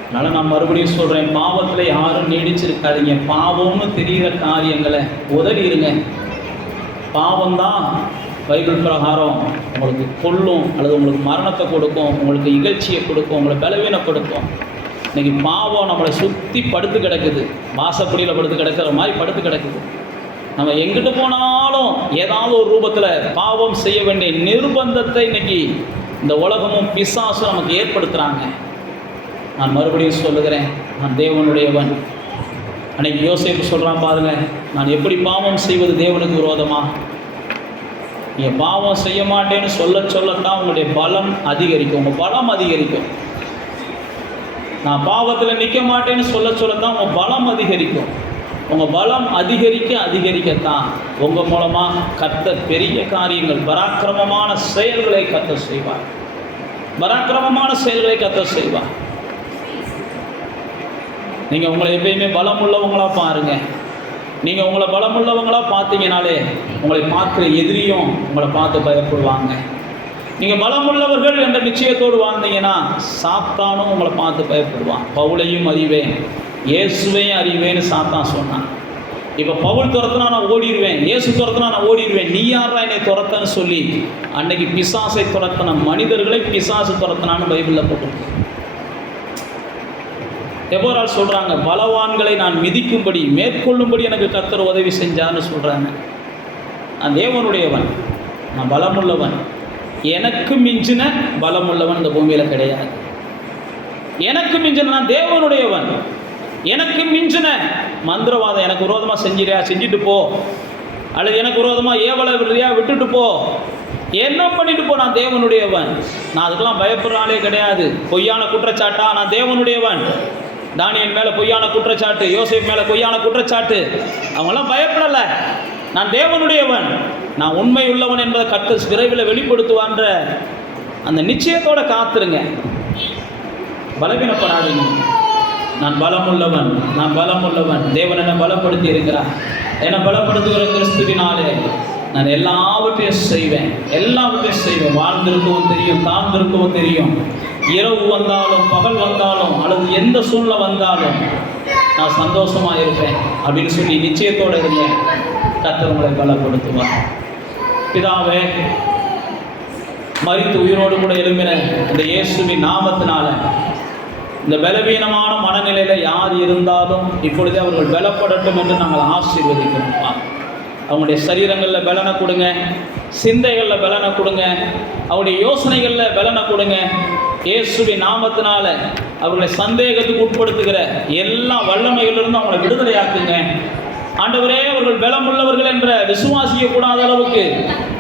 அதனால் நான் மறுபடியும் சொல்கிறேன், பாவத்தில் யாரும் நீடிச்சிருக்காதீங்க. பாவம்னு தெரிகிற காரியங்களை உதறிடுங்க. பாவம்தான் பைபிள் பிரகாரம் உங்களுக்கு கொல்லும், அல்லது உங்களுக்கு மரணத்தை கொடுக்கும், உங்களுக்கு இகழ்ச்சியை கொடுக்கும், உங்களை பலவீனப்படுத்தும். இன்றைக்கி பாவம் நம்மளை சுற்றி படுத்து கிடக்குது. வாசப்படியில் படுத்து கிடக்கிற மாதிரி படுத்து கிடக்குது. நம்ம எங்கிட்டு போனாலும் ஏதாவது ஒரு ரூபத்தில் பாவம் செய்ய வேண்டிய நிர்பந்தத்தை இன்றைக்கி இந்த உலகமும் பிசாசும் நமக்கு ஏற்படுத்துகிறாங்க. நான் மறுபடியும் சொல்லுகிறேன், நான் தேவனுடையவன். அன்றைக்கி யோசேப்பு சொல்கிறான் பாருங்கள், நான் எப்படி பாவம் செய்வது தேவனுக்கு விரோதமாக? நீங்கள் பாவம் செய்ய மாட்டேன்னு சொல்லத்தான் உங்களுடைய பலம் அதிகரிக்கும். உங்கள் பலம் அதிகரிக்கும். நான் பாவத்தில் நிற்க மாட்டேன்னு சொல்லத்தான் உங்கள் பலம் அதிகரிக்கும். உங்கள் பலம் அதிகரிக்கத்தான் உங்கள் மூலமாக கர்த்தர் பெரிய காரியங்கள், பராக்கிரமமான செயல்களை கர்த்தர் செய்வார். பராக்கிரமமான செயல்களை கர்த்தர் செய்வார். நீங்கள் உங்களை எப்பயுமே பலம் உள்ளவங்களாக பாருங்கள். நீங்கள் உங்களை பலமுள்ளவங்களாக பார்த்தீங்கனாலே உங்களை பார்க்குற எதிரியும் உங்களை பார்த்து பயப்படுவாங்க. நீங்கள் பலமுள்ளவர்கள் என்ற நிச்சயத்தோடு வாழ்ந்தீங்கன்னா சாத்தானும் உங்களை பார்த்து பயப்படுவான். பவுலையும் அறிவேன், இயேசுவையும் அறிவேன்னு சாத்தான் சொன்னான். இப்போ பவுல் துரத்துனா நான் ஓடிடுவேன், இயேசு துரத்துனா நான் ஓடிடுவேன், நீ யாரா என்னை துரத்தன்னு சொல்லி அன்னைக்கு பிசாசை துரத்தின மனிதர்களை பிசாசு துரத்தினான்னு பைபிளில் போட்டிருக்கு. தெபோரால் சொல்கிறாங்க, பலவான்களை நான் மிதிக்கும்படி மேற்கொள்ளும்படி எனக்கு கர்த்தர் உதவி செஞ்சான்னு சொல்கிறாங்க. நான் தேவனுடையவன், நான் பலமுள்ளவன். எனக்கு மிஞ்சின பலமுள்ளவன் இந்த பூமியில் கிடையாது. எனக்கு மிஞ்சின, நான் தேவனுடையவன். எனக்கு மிஞ்சின மந்திரவாதம் எனக்கு விரோதமாக செஞ்சிட்டு போ, அல்லது எனக்கு விரோதமாக ஏவலை விடுறியா விட்டுட்டு போ, என்ன பண்ணிட்டு போ, நான் தேவனுடையவன். நான் அதுக்கெல்லாம் பயப்படுற ஆளே கிடையாது. பொய்யான குற்றச்சாட்டா, நான் தேவனுடையவன். தானியேல் மேலே பொய்யான குற்றச்சாட்டு, யோசேப் மேலே பொய்யான குற்றச்சாட்டு, அவங்களாம் பயப்படலை. நான் தேவனுடையவன், நான் உண்மை உள்ளவன் என்பதை கர்த்தர் விரைவில் வெளிப்படுத்துவான்ற அந்த நிச்சயத்தோட காத்துருங்க. பலவீனப்படாதீங்க. நான் பலமுள்ளவன், நான் பலமுள்ளவன். தேவன் என்னை பலப்படுத்தி இருக்கிறார். என்னை பலப்படுத்துகிற கிறிஸ்துவினாலே நான் எல்லாவற்றையும் செய்வேன், எல்லாவற்றையும் செய்வேன். வாழ்ந்திருக்கவும் தெரியும், தாழ்ந்திருக்கவும் தெரியும். இரவு வந்தாலும் பகல் வந்தாலும் அல்லது எந்த சூழ்நிலை வந்தாலும் நான் சந்தோஷமாக இருப்பேன் அப்படின்னு சொல்லி நிச்சயத்தோடு இருங்க. கர்த்தர் உங்களை பலப்படுத்துவார். பிதாவே, மரித்து உயிரோடு கூட எழும்பின இந்த இயேசுவின் நாமத்தினால இந்த பலவீனமான மனநிலையில் யார் இருந்தாலும் இப்பொழுதே அவர்கள் பலப்படட்டும் என்று நாங்கள் ஆசீர்வதிக்கிறோம். அவங்களுடைய சரீரங்களில் பலனை கொடுங்க, சிந்தைகளில் பலனை கொடுங்க, அவருடைய யோசனைகளில் பலனை கொடுங்க. இயேசுவின் நாமத்தினால அவர்களை சந்தேகத்துக்கு உட்படுத்துகிற எல்லா வல்லமைகளிலிருந்து அவங்களை விடுதலையாக்குங்க. ஆண்டவரே, அவர்கள் பலமுள்ளவர்கள் என்ற விசுவாசிக்கக்கூடாத அளவுக்கு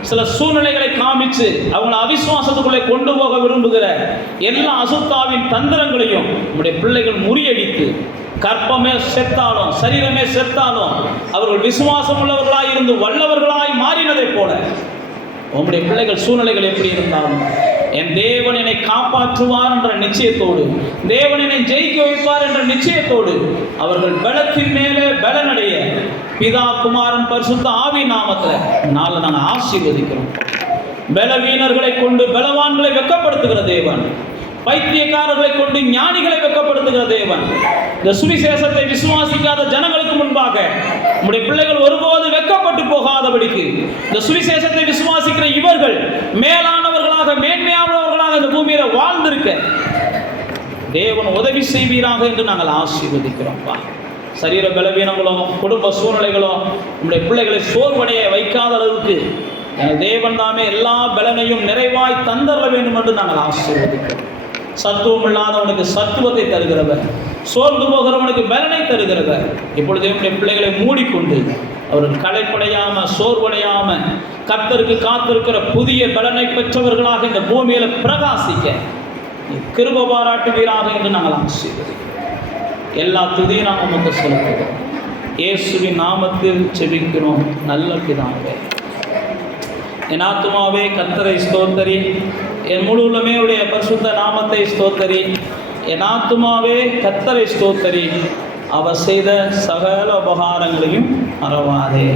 சில சூழ்நிலைகளை காமிச்சு அவங்களை அவிசுவாசத்துக்குள்ளே கொண்டு போக விரும்புகிற எல்லா அசுத்தாவின் தந்திரங்களையும் நம்முடைய பிள்ளைகள் முறியடித்து, கற்பமே செத்தாலும் சரீரமே செத்தாலும் அவர்கள் விசுவாசம் உள்ளவர்களாய் இருந்து வல்லவர்களாய் மாறினதைப் போல உங்களுடைய பிள்ளைகள் சூழ்நிலைகள் எப்படி இருந்தாலும் என் தேவன் என்னை காப்பாற்றுவார் என்ற நிச்சயத்தோடு, தேவன் என்னை ஜெயிக்க வைப்பார் என்ற நிச்சயத்தோடு அவர்கள் பலத்தின் மேலே பலனடைய பிதா குமாரன் பரிசுத்த ஆவி நாமத்தில் நாளில் நாங்கள் ஆசீர்வதிக்கிறோம். பலவீனர்களை கொண்டு பலவான்களை வெட்கப்படுத்துகிற தேவன், பைத்தியக்காரர்களை கொண்டு ஞானிகளை வெட்கப்படுத்துகிற தேவன், இந்த சுவிசேஷத்தை விசுவாசிக்காத ஜனங்களுக்கு முன்பாக நம்முடைய பிள்ளைகள் ஒருபோது வெட்கப்பட்டு போகாதபடிக்கு இந்த சுவிசேஷத்தை விசுவாசிக்கிற இவர்கள் மேலானவர்களாக, மேன்மையானவர்களாக இந்த பூமியில வாழ்ந்திருக்க தேவன் உதவி செய்வீராக என்று நாங்கள் ஆசீர்வதிக்கிறோம்ப்பா. சரீர பலவீனங்களோ குடும்ப சூழ்நிலைகளோ நம்முடைய பிள்ளைகளை சோர்வடைய வைக்காத அளவுக்கு தேவன் தாமே எல்லா பலனையும் நிறைவாய் தந்தர வேண்டும் என்று நாங்கள் ஆசீர்வதிக்கிறோம். சத்துவம் இல்லாதவனுக்கு சத்துவத்தை தருகிறவர், சோர்ந்து போகிறவனுக்கு பலனை தருகிறவர். இப்பொழுது என்னுடைய பிள்ளைகளை மூடிக்கொண்டு அவர்கள் களைப்படையாம சோர்வடையாம கர்த்தருக்கு காத்திருக்கிற புதிய பலனை பெற்றவர்களாக இந்த பூமியில பிரகாசிக்க கிருபை பாராட்டுவீராக என்று நாங்கள் ஆசீர்வதிக்கிறோம். எல்லா துதியும் நாம் நமக்கு செலுத்துகிறோம். இயேசுவின் நாமத்தில் செபிக்கிறோம் நல்ல பிதாவே. என் ஆத்துமாவே கர்த்தரை ஸ்தோத்தரி, என் முழு உள்ளமே உடைய பரிசுத்த நாமத்தை ஸ்தோத்தரி. என் ஆத்துமாவே கர்த்தரை ஸ்தோத்தரி, அவர் செய்த சகல உபகாரங்களையும் மறவாதே.